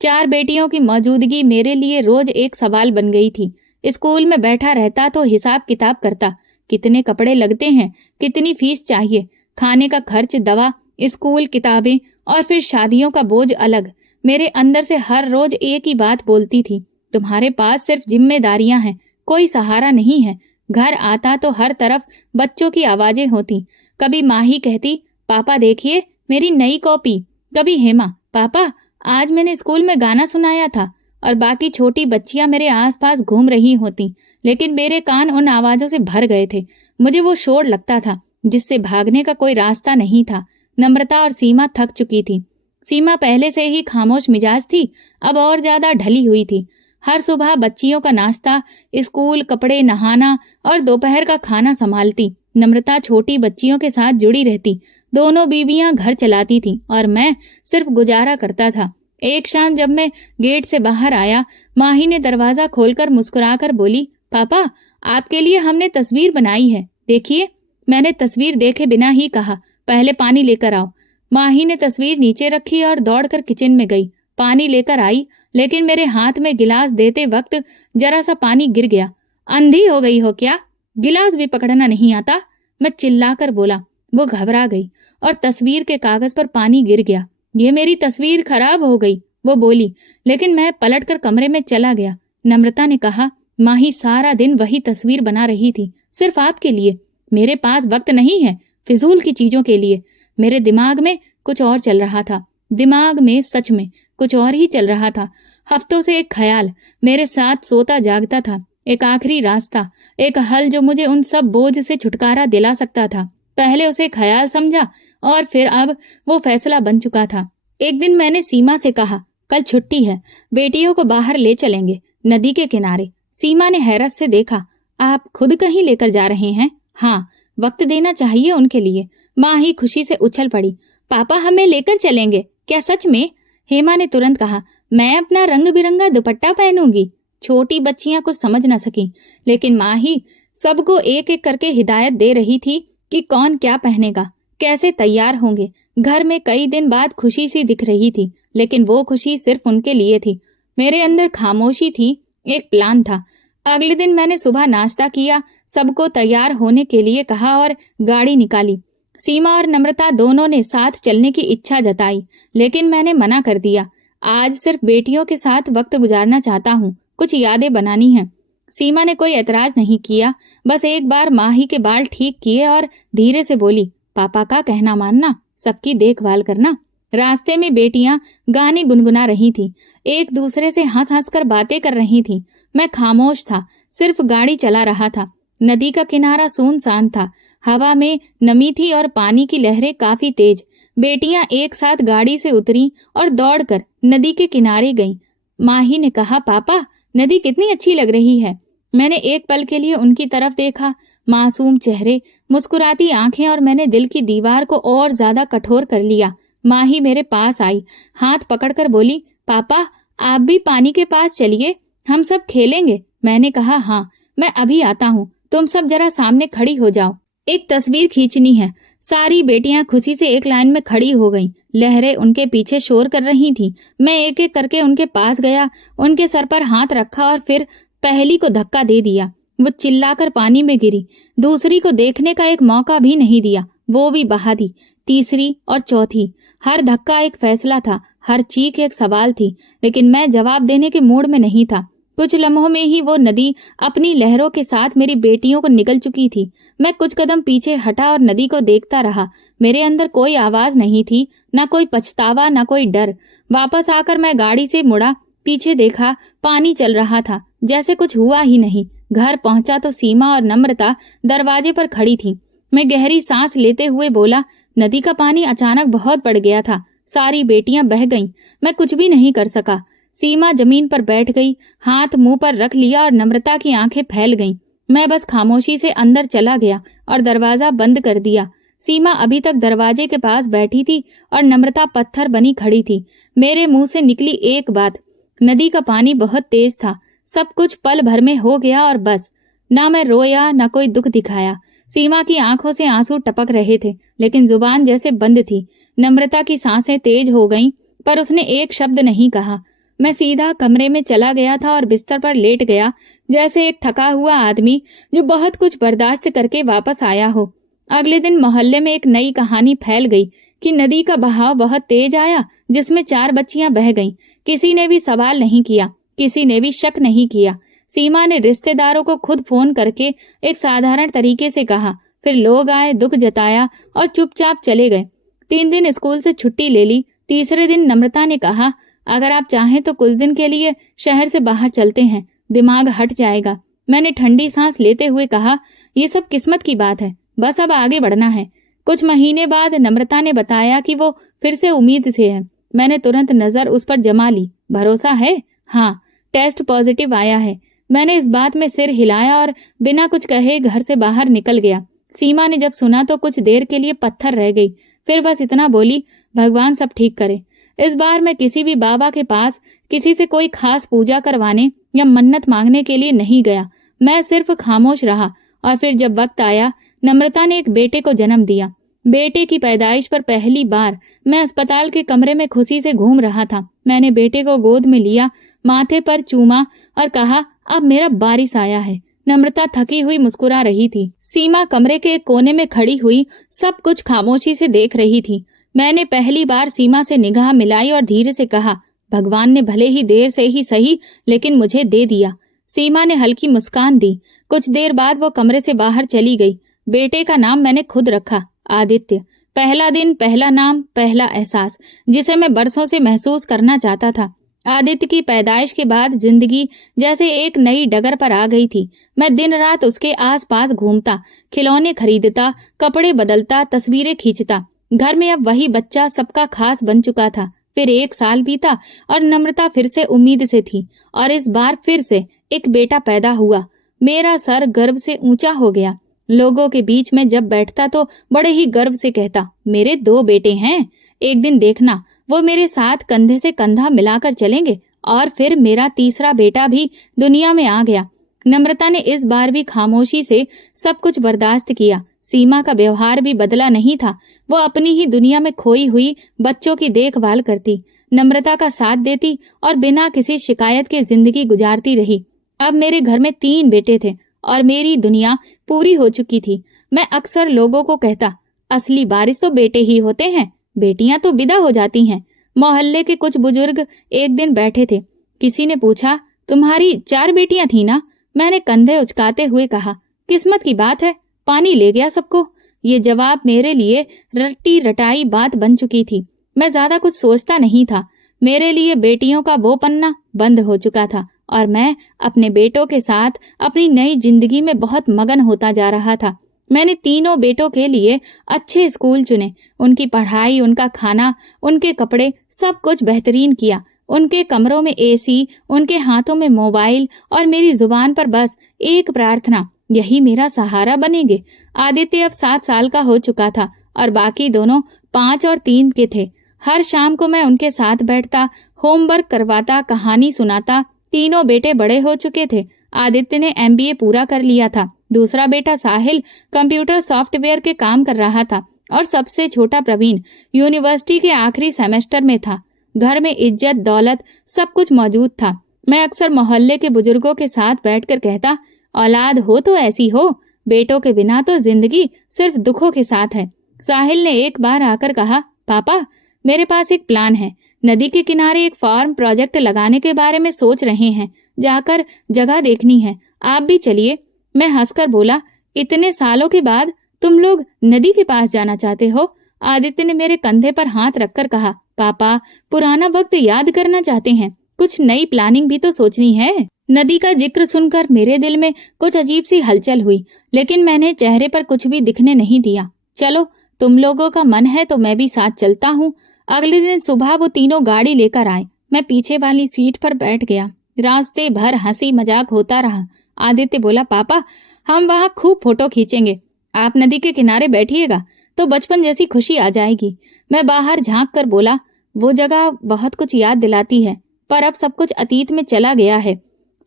4 बेटियों की मौजूदगी मेरे लिए रोज एक सवाल बन गई थी। स्कूल में बैठा रहता तो हिसाब किताब करता, कितने कपड़े लगते हैं, कितनी फीस चाहिए, खाने का खर्च, दवा, स्कूल, किताबें और फिर शादियों का बोझ अलग। मेरे अंदर से हर रोज एक ही बात बोलती थी, तुम्हारे पास सिर्फ जिम्मेदारियां हैं, कोई सहारा नहीं है। घर आता तो हर तरफ बच्चों की आवाजें होती। कभी माही कहती, पापा देखिए मेरी नई कॉपी। कभी हेमा, पापा आज मैंने स्कूल में गाना सुनाया था। और बाकी छोटी बच्चियां मेरे आसपास घूम रही होती, लेकिन मेरे कान उन आवाजों से भर गए थे। मुझे वो शोर लगता था जिससे भागने का कोई रास्ता नहीं था। नम्रता और सीमा थक चुकी थी। सीमा पहले से ही खामोश मिजाज थी, अब और ज्यादा ढली हुई थी। हर सुबह बच्चियों का नाश्ता, स्कूल, कपड़े, नहाना और दोपहर का खाना संभालती। नम्रता छोटी बच्चियों के साथ जुड़ी रहती। दोनों बीवियां घर चलाती थीं और मैं सिर्फ गुजारा करता था। एक शाम जब मैं गेट से बाहर आया, माही ने दरवाजा खोलकर मुस्कुराकर बोली, पापा आपके लिए हमने तस्वीर बनाई है, देखिए। मैंने तस्वीर देखे बिना ही कहा, पहले पानी लेकर आओ। माही ने तस्वीर नीचे रखी और दौड़कर किचन में गई। पानी लेकर आई, लेकिन मेरे हाथ में गिलास देते वक्त जरा सा पानी गिर गया। अंधी हो गई हो क्या? गिलास भी पकड़ना नहीं आता? मैं चिल्लाकर बोला। वो घबरा गई और तस्वीर के कागज पर पानी गिर गया। ये मेरी तस्वीर खराब हो गई, वो बोली, लेकिन मैं पलटकर कमरे में चला गया। नम्रता ने कहा, माही सारा दिन वही तस्वीर बना रही थी, सिर्फ आपके लिए। मेरे पास वक्त नहीं है फिजूल की चीजों के लिए। मेरे दिमाग में कुछ और चल रहा था, दिमाग में सच में कुछ और ही चल रहा था। हफ्तों से एक ख्याल मेरे साथ सोता जागता था, एक आखिरी रास्ता, एक हल जो मुझे उन सब बोझ से छुटकारा दिला सकता था। पहले उसे ख्याल समझा और फिर अब वो फैसला बन चुका था। एक दिन मैंने सीमा से कहा, कल छुट्टी है, बेटियों को बाहर ले चलेंगे, नदी के किनारे। सीमा ने हैरत से देखा, आप खुद कहीं लेकर जा रहे हैं? हाँ, वक्त देना चाहिए उनके लिए। माँ ही खुशी से उछल पड़ी, पापा हमें लेकर चलेंगे क्या सच में? हेमा ने तुरंत कहा, मैं अपना रंग बिरंगा दुपट्टा पहनूंगी। छोटी बच्चियां कुछ समझ न सकी, लेकिन माँ ही सबको एक एक करके हिदायत दे रही थी कि कौन क्या पहनेगा, कैसे तैयार होंगे। घर में कई दिन बाद खुशी सी दिख रही थी, लेकिन वो खुशी सिर्फ उनके लिए थी। मेरे अंदर खामोशी थी, एक प्लान था। अगले दिन मैंने सुबह नाश्ता किया, सबको तैयार होने के लिए कहा और गाड़ी निकाली। सीमा और नम्रता दोनों ने साथ चलने की इच्छा जताई, लेकिन मैंने मना कर दिया। आज सिर्फ बेटियों के साथ वक्त गुजारना चाहता हूँ, कुछ यादें बनानी हैं। सीमा ने कोई एतराज नहीं किया, बस एक बार माही के बाल ठीक किए और धीरे से बोली, पापा का कहना मानना, सबकी देखभाल करना। रास्ते में बेटियां गाने गुनगुना रही थीं, एक दूसरे से हंस हंस कर बातें कर रही थीं। मैं खामोश था, सिर्फ गाड़ी चला रहा था। नदी का किनारा सुनसान था, हवा में नमी थी और पानी की लहरें काफी तेज। बेटियां एक साथ गाड़ी से उतरी और दौड़कर नदी के किनारे गईं। माही ने कहा, पापा नदी कितनी अच्छी लग रही है। मैंने एक पल के लिए उनकी तरफ देखा, मासूम चेहरे, मुस्कुराती आंखें, और मैंने दिल की दीवार को और ज्यादा कठोर कर लिया। माही मेरे पास आई, हाथ पकड़कर बोली, पापा आप भी पानी के पास चलिए, हम सब खेलेंगे। मैंने कहा, हाँ मैं अभी आता हूँ, तुम सब जरा सामने खड़ी हो जाओ, एक तस्वीर खींचनी है। सारी बेटियां खुशी से एक लाइन में खड़ी हो गईं। लहरें उनके पीछे शोर कर रही थीं। मैं एक एक करके उनके पास गया, उनके सर पर हाथ रखा और फिर पहली को धक्का दे दिया। वो चिल्लाकर पानी में गिरी। दूसरी को देखने का एक मौका भी नहीं दिया, वो भी बहा दी। तीसरी और चौथी, हर धक्का एक फैसला था, हर चीख एक सवाल थी, लेकिन मैं जवाब देने के मूड में नहीं था। कुछ लम्हों में ही वो नदी अपनी लहरों के साथ मेरी बेटियों को निगल चुकी थी। मैं कुछ कदम पीछे हटा और नदी को देखता रहा। मेरे अंदर कोई आवाज नहीं थी, ना कोई पछतावा, ना कोई डर। वापस आकर मैं गाड़ी से मुड़ा, पीछे देखा, पानी चल रहा था, जैसे कुछ हुआ ही नहीं। घर पहुंचा तो सीमा और नम्रता दरवाजे पर खड़ी थी। मैं गहरी सांस लेते हुए बोला, नदी का पानी अचानक बहुत बढ़ गया था, सारी बेटियां बह गईं। मैं कुछ भी नहीं कर सका। सीमा जमीन पर बैठ गई, हाथ मुंह पर रख लिया और नम्रता की आंखें फैल गईं। मैं बस खामोशी से अंदर चला गया और दरवाजा बंद कर दिया। सीमा अभी तक दरवाजे के पास बैठी थी और नम्रता पत्थर बनी खड़ी थी। मेरे मुंह से निकली एक बात, नदी का पानी बहुत तेज था। सब कुछ पल भर में हो गया और बस। ना मैं रोया, ना कोई दुख दिखाया। सीमा की आंखों से आंसू टपक रहे थे, लेकिन जुबान जैसे बंद थी। नम्रता की सांसें तेज हो गईं, पर उसने एक शब्द नहीं कहा। मैं सीधा कमरे में चला गया था और बिस्तर पर लेट गया, जैसे एक थका हुआ आदमी जो बहुत कुछ बर्दाश्त करके वापस आया हो। अगले दिन मोहल्ले में एक नई कहानी फैल गई कि नदी का बहाव बहुत तेज आया, जिसमें 4 बच्चियां बह गईं। किसी ने भी सवाल नहीं किया, किसी ने भी शक नहीं किया। सीमा ने रिश्तेदारों को खुद फोन करके एक साधारण तरीके से कहा, फिर लोग आए, दुख जताया और चुपचाप चले गए। 3 दिन स्कूल से छुट्टी ले ली। तीसरे दिन नम्रता ने कहा, अगर आप चाहें तो कुछ दिन के लिए शहर से बाहर चलते हैं, दिमाग हट जाएगा। मैंने ठंडी सांस लेते हुए कहा, ये सब किस्मत की बात है, बस अब आगे बढ़ना है। कुछ महीने बाद नम्रता ने बताया कि वो फिर से उम्मीद से है। मैंने तुरंत नजर उस पर जमा ली। भरोसा है? हाँ, टेस्ट पॉजिटिव आया है। मैंने इस बात में सिर हिलाया और बिना कुछ कहे घर से बाहर निकल गया। सीमा ने जब सुना तो कुछ देर के लिए पत्थर रह गई, फिर बस इतना बोली, भगवान सब ठीक करे। इस बार मैं किसी भी बाबा के पास किसी से कोई खास पूजा करवाने या मन्नत मांगने के लिए नहीं गया। मैं सिर्फ खामोश रहा। और फिर जब वक्त आया, नम्रता ने एक बेटे को जन्म दिया। बेटे की पैदाइश पर पहली बार मैं अस्पताल के कमरे में खुशी से घूम रहा था। मैंने बेटे को गोद में लिया, माथे पर चूमा और कहा, अब मेरा बारिश आया है। नम्रता थकी हुई मुस्कुरा रही थी। सीमा कमरे के एक कोने में खड़ी हुई सब कुछ खामोशी से देख रही थी। मैंने पहली बार सीमा से निगाह मिलाई और धीरे से कहा, भगवान ने भले ही देर से ही सही लेकिन मुझे दे दिया। सीमा ने हल्की मुस्कान दी। कुछ देर बाद वो कमरे से बाहर चली गई। बेटे का नाम मैंने खुद रखा, आदित्य। पहला दिन, पहला नाम, पहला एहसास, जिसे मैं बरसों से महसूस करना चाहता था। आदित्य की पैदाइश के बाद जिंदगी जैसे एक नई डगर पर आ गई थी। मैं दिन रात उसके आसपास घूमता, खिलौने खरीदता, कपड़े बदलता, तस्वीरें खींचता। घर में अब वही बच्चा सबका खास बन चुका था। फिर 1 साल बीता और नम्रता फिर से उम्मीद से थी, और इस बार फिर से एक बेटा पैदा हुआ। मेरा सर गर्व से ऊंचा हो गया। लोगों के बीच में जब बैठता तो बड़े ही गर्व से कहता, मेरे 2 बेटे हैं। एक दिन देखना, वो मेरे साथ कंधे से कंधा मिलाकर चलेंगे। और फिर मेरा तीसरा बेटा भी दुनिया में आ गया। नम्रता ने इस बार भी खामोशी से सब कुछ बर्दाश्त किया। सीमा का व्यवहार भी बदला नहीं था। वो अपनी ही दुनिया में खोई हुई बच्चों की देखभाल करती, नम्रता का साथ देती और बिना किसी शिकायत के जिंदगी गुजारती रही। अब मेरे घर में 3 बेटे थे और मेरी दुनिया पूरी हो चुकी थी। मैं अक्सर लोगों को कहता, असली बारिश तो बेटे ही होते हैं, बेटियां तो विदा हो जाती हैं। मोहल्ले के कुछ बुजुर्ग एक दिन बैठे थे। किसी ने पूछा, तुम्हारी 4 बेटियां थी ना? मैंने कंधे उचकाते हुए कहा, किस्मत की बात है, पानी ले गया सबको। ये जवाब मेरे लिए रट्टी रटाई बात बन चुकी थी। मैं ज्यादा कुछ सोचता नहीं था। मेरे लिए बेटियों का वो पन्ना बंद हो चुका था और मैं अपने बेटों के साथ अपनी नई जिंदगी में बहुत मगन होता जा रहा था। मैंने तीनों बेटों के लिए अच्छे स्कूल चुने। उनकी पढ़ाई, उनका खाना, उनके कपड़े, सब कुछ बेहतरीन किया। उनके कमरों में एसी, उनके हाथों में मोबाइल और मेरी जुबान पर बस एक प्रार्थना, यही मेरा सहारा बनेंगे। आदित्य अब 7 साल का हो चुका था और बाकी दोनों 5 और 3 के थे। हर शाम को मैं उनके साथ बैठता, होमवर्क करवाता, कहानी सुनाता। तीनों बेटे बड़े हो चुके थे। आदित्य ने MBA पूरा कर लिया था। दूसरा बेटा साहिल कंप्यूटर सॉफ्टवेयर के काम कर रहा था और सबसे छोटा प्रवीण यूनिवर्सिटी के आखिरी सेमेस्टर में था। घर में इज्जत, दौलत, सब कुछ मौजूद था। मैं अक्सर मोहल्ले के बुजुर्गों के साथ बैठकर कहता, औलाद हो तो ऐसी हो, बेटों के बिना तो जिंदगी सिर्फ दुखों के साथ है। साहिल ने एक बार आकर कहा, पापा मेरे पास एक प्लान है। नदी के किनारे एक फार्म प्रोजेक्ट लगाने के बारे में सोच रहे हैं। जाकर जगह देखनी है, आप भी चलिए। मैं हंसकर बोला, इतने सालों के बाद तुम लोग नदी के पास जाना चाहते हो? आदित्य ने मेरे कंधे पर हाथ रखकर कहा, पापा पुराना वक्त याद करना चाहते हैं, कुछ नई प्लानिंग भी तो सोचनी है। नदी का जिक्र सुनकर मेरे दिल में कुछ अजीब सी हलचल हुई, लेकिन मैंने चेहरे पर कुछ भी दिखने नहीं दिया। चलो, तुम लोगों का मन है तो मैं भी साथ चलता हूँ। अगले दिन सुबह वो तीनों गाड़ी लेकर आए। मैं पीछे वाली सीट पर बैठ गया। रास्ते भर हंसी मजाक होता रहा। आदित्य बोला, पापा हम वहाँ खूब फोटो खींचेंगे, आप नदी के किनारे बैठिएगा तो बचपन जैसी खुशी आ जाएगी। मैं बाहर झांक कर बोला, वो जगह बहुत कुछ याद दिलाती है, पर अब सब कुछ अतीत में चला गया है।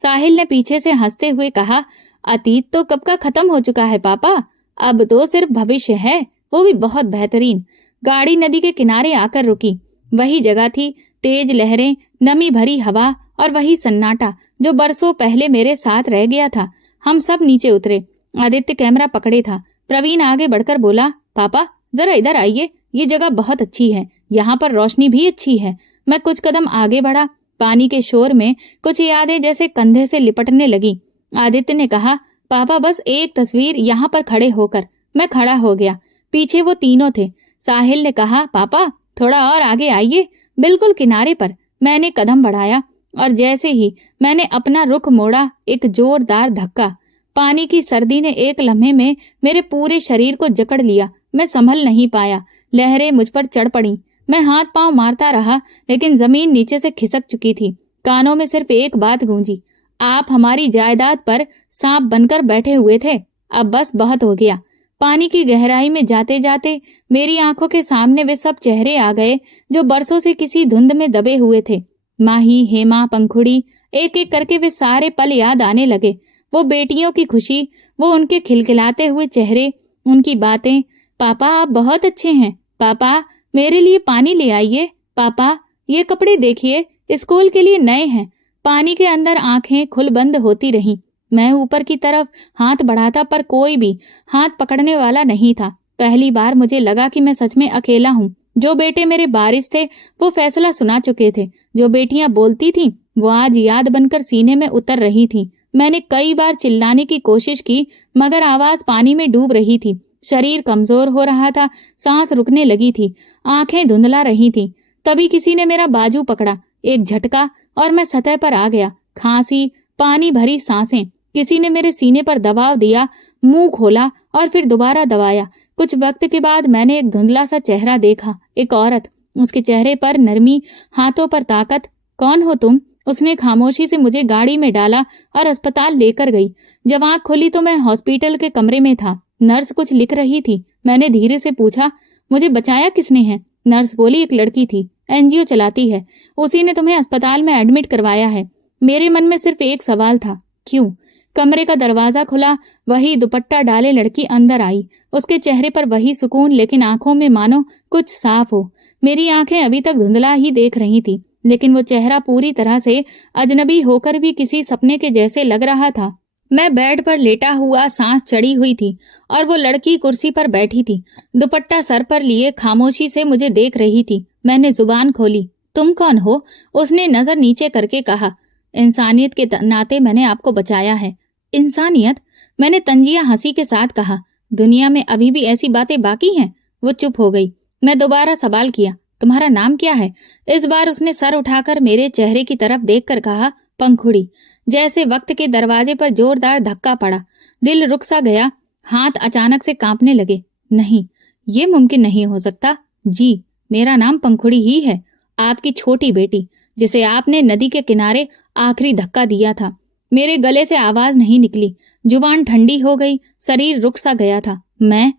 साहिल ने पीछे से हंसते हुए कहा, अतीत तो कब का खत्म हो चुका है पापा, अब तो सिर्फ भविष्य है, वो भी बहुत बेहतरीन। गाड़ी नदी के किनारे आकर रुकी। वही जगह थी, तेज लहरें, नमी भरी हवा और वही सन्नाटा जो बरसों पहले मेरे साथ रह गया था। हम सब नीचे उतरे। आदित्य कैमरा पकड़े था। प्रवीण आगे बढ़कर बोला, पापा जरा इधर आइए, ये जगह बहुत अच्छी है, यहाँ पर रोशनी भी अच्छी है। मैं कुछ कदम आगे बढ़ा। पानी के शोर में कुछ यादें जैसे कंधे से लिपटने लगी। आदित्य ने कहा, पापा बस एक तस्वीर यहाँ पर खड़े होकर। मैं खड़ा हो गया। पीछे वो तीनों थे। साहिल ने कहा, पापा थोड़ा और आगे आइए, बिल्कुल किनारे पर। मैंने कदम बढ़ाया और जैसे ही मैंने अपना रुख मोड़ा, एक जोरदार धक्का। पानी की सर्दी ने एक लम्हे में मेरे पूरे शरीर को जकड़ लिया। मैं संभल नहीं पाया। लहरें मुझ पर चढ़ पड़ी। मैं हाथ पांव मारता रहा, लेकिन जमीन नीचे से खिसक चुकी थी। कानों में सिर्फ एक बात गूंजी, आप हमारी जायदाद पर सांप बनकर बैठे हुए थे, अब बस बहुत हो गया। पानी की गहराई में जाते जाते मेरी आंखों के सामने वे सब चेहरे आ गए जो बरसों से किसी धुंध में दबे हुए थे। माही, हेमा, पंखुड़ी, एक एक करके वे सारे पल याद आने लगे। वो बेटियों की खुशी, वो उनके खिलखिलाते हुए चेहरे, उनकी बातें। पापा आप बहुत अच्छे हैं, पापा मेरे लिए पानी ले आइए, पापा ये कपड़े देखिए, स्कूल के लिए नए हैं। पानी के अंदर आंखें खुल बंद होती रहीं। मैं ऊपर की तरफ हाथ बढ़ाता, पर कोई भी हाथ पकड़ने वाला नहीं था। पहली बार मुझे लगा कि मैं सच में अकेला हूँ। जो बेटे मेरे बारिश थे वो फैसला सुना चुके थे। जो बेटियां बोलती थीं वो आज याद बनकर सीने में उतर रही थीं। मैंने कई बार चिल्लाने की कोशिश की मगर आवाज पानी में डूब रही थी। शरीर कमजोर हो रहा था, सांस रुकने लगी थी, आंखें धुंधला रही थीं। तभी किसी ने मेरा बाजू पकड़ा, एक झटका और मैं सतह पर आ गया। खांसी, पानी भरी सांसें। किसी ने मेरे सीने पर दबाव दिया, मुंह खोला और फिर दोबारा दबाया। कुछ वक्त के बाद मैंने एक धुंधला सा चेहरा देखा, एक औरत। उसके चेहरे पर नरमी, हाथों पर ताकत। कौन हो तुम? उसने खामोशी से मुझे गाड़ी में डाला और अस्पताल लेकर गई। जब आंख खोली तो मैं हॉस्पिटल के कमरे में था। नर्स कुछ लिख रही थी। मैंने धीरे से पूछा, मुझे बचाया किसने है? नर्स बोली, एक लड़की थी, एनजीओ चलाती है, उसी ने तुम्हें अस्पताल में एडमिट करवाया है। मेरे मन में सिर्फ एक सवाल था, क्यों? कमरे का दरवाजा खुला, वही दुपट्टा डाले लड़की अंदर आई। उसके चेहरे पर वही सुकून, लेकिन आंखों में मानो कुछ साफ हो। मेरी आंखें अभी तक धुंधला ही देख रही थी, लेकिन वो चेहरा पूरी तरह से अजनबी होकर भी किसी सपने के जैसे लग रहा था। मैं बेड पर लेटा हुआ, सांस चढ़ी हुई थी और वो लड़की कुर्सी पर बैठी थी, दुपट्टा सर पर लिए खामोशी से मुझे देख रही थी। मैंने जुबान खोली, तुम कौन हो? उसने नजर नीचे करके कहा, इंसानियत के नाते मैंने आपको बचाया है। इंसानियत? मैंने तंजिया हंसी के साथ कहा, दुनिया में अभी भी ऐसी बातें बाकी हैं? वो चुप हो गई। मैं दोबारा सवाल किया, तुम्हारा नाम क्या है? इस बार उसने सर उठाकर मेरे चेहरे की तरफ देखकर कहा, पंखुड़ी। जैसे वक्त के दरवाजे पर जोरदार धक्का पड़ा, दिल रुक सा गया, हाथ अचानक से कांपने लगे। नहीं, ये मुमकिन नहीं हो सकता। जी, मेरा नाम पंखुड़ी ही है, आपकी छोटी बेटी, जिसे आपने नदी के किनारे आखिरी धक्का दिया था। मेरे गले से आवाज नहीं निकली, जुबान ठंडी हो गई, शरीर रुक सा गया था। मैं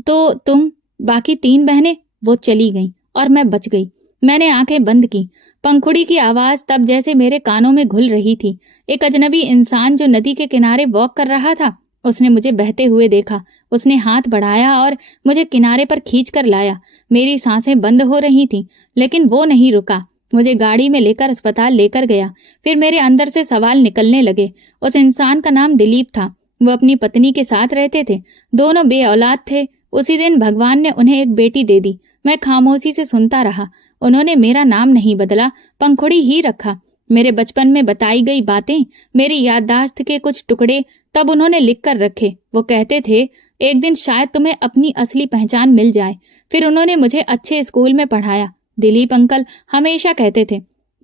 तो तुम, बाकी 3 बहनें? वो चली गईं और मैं बच गई। मैंने आंखें बंद की। पंखुड़ी की आवाज तब जैसे मेरे कानों में घुल रही थी। एक अजनबी इंसान जो नदी के किनारे वॉक कर रहा था। उसने मुझे बहते हुए देखा, उसने हाथ बढ़ाया और मुझे किनारे पर खींच कर लाया। मेरी सांसें बंद हो रही थीं, लेकिन वो नहीं रुका। मुझे गाड़ी में लेकर अस्पताल लेकर गया। फिर मेरे अंदर से सवाल निकलने लगे। उस इंसान का नाम दिलीप था। वो अपनी पत्नी के साथ रहते थे, दोनों बेऔलाद थे। उसी दिन भगवान ने उन्हें एक बेटी दे दी। मैं खामोशी से सुनता रहा। उन्होंने मेरा नाम नहीं बदला, पंखुड़ी ही रखा। मेरे बचपन में बताई गई बातें, मेरी याददाश्त के कुछ टुकड़े तब उन्होंने लिख कर रखे। वो कहते थे, एक दिन शायद तुम्हें अपनी असली पहचान मिल जाए। फिर उन्होंने मुझे अच्छे स्कूल में पढ़ाया। दिलीप अंकल हमेशा कहते थे,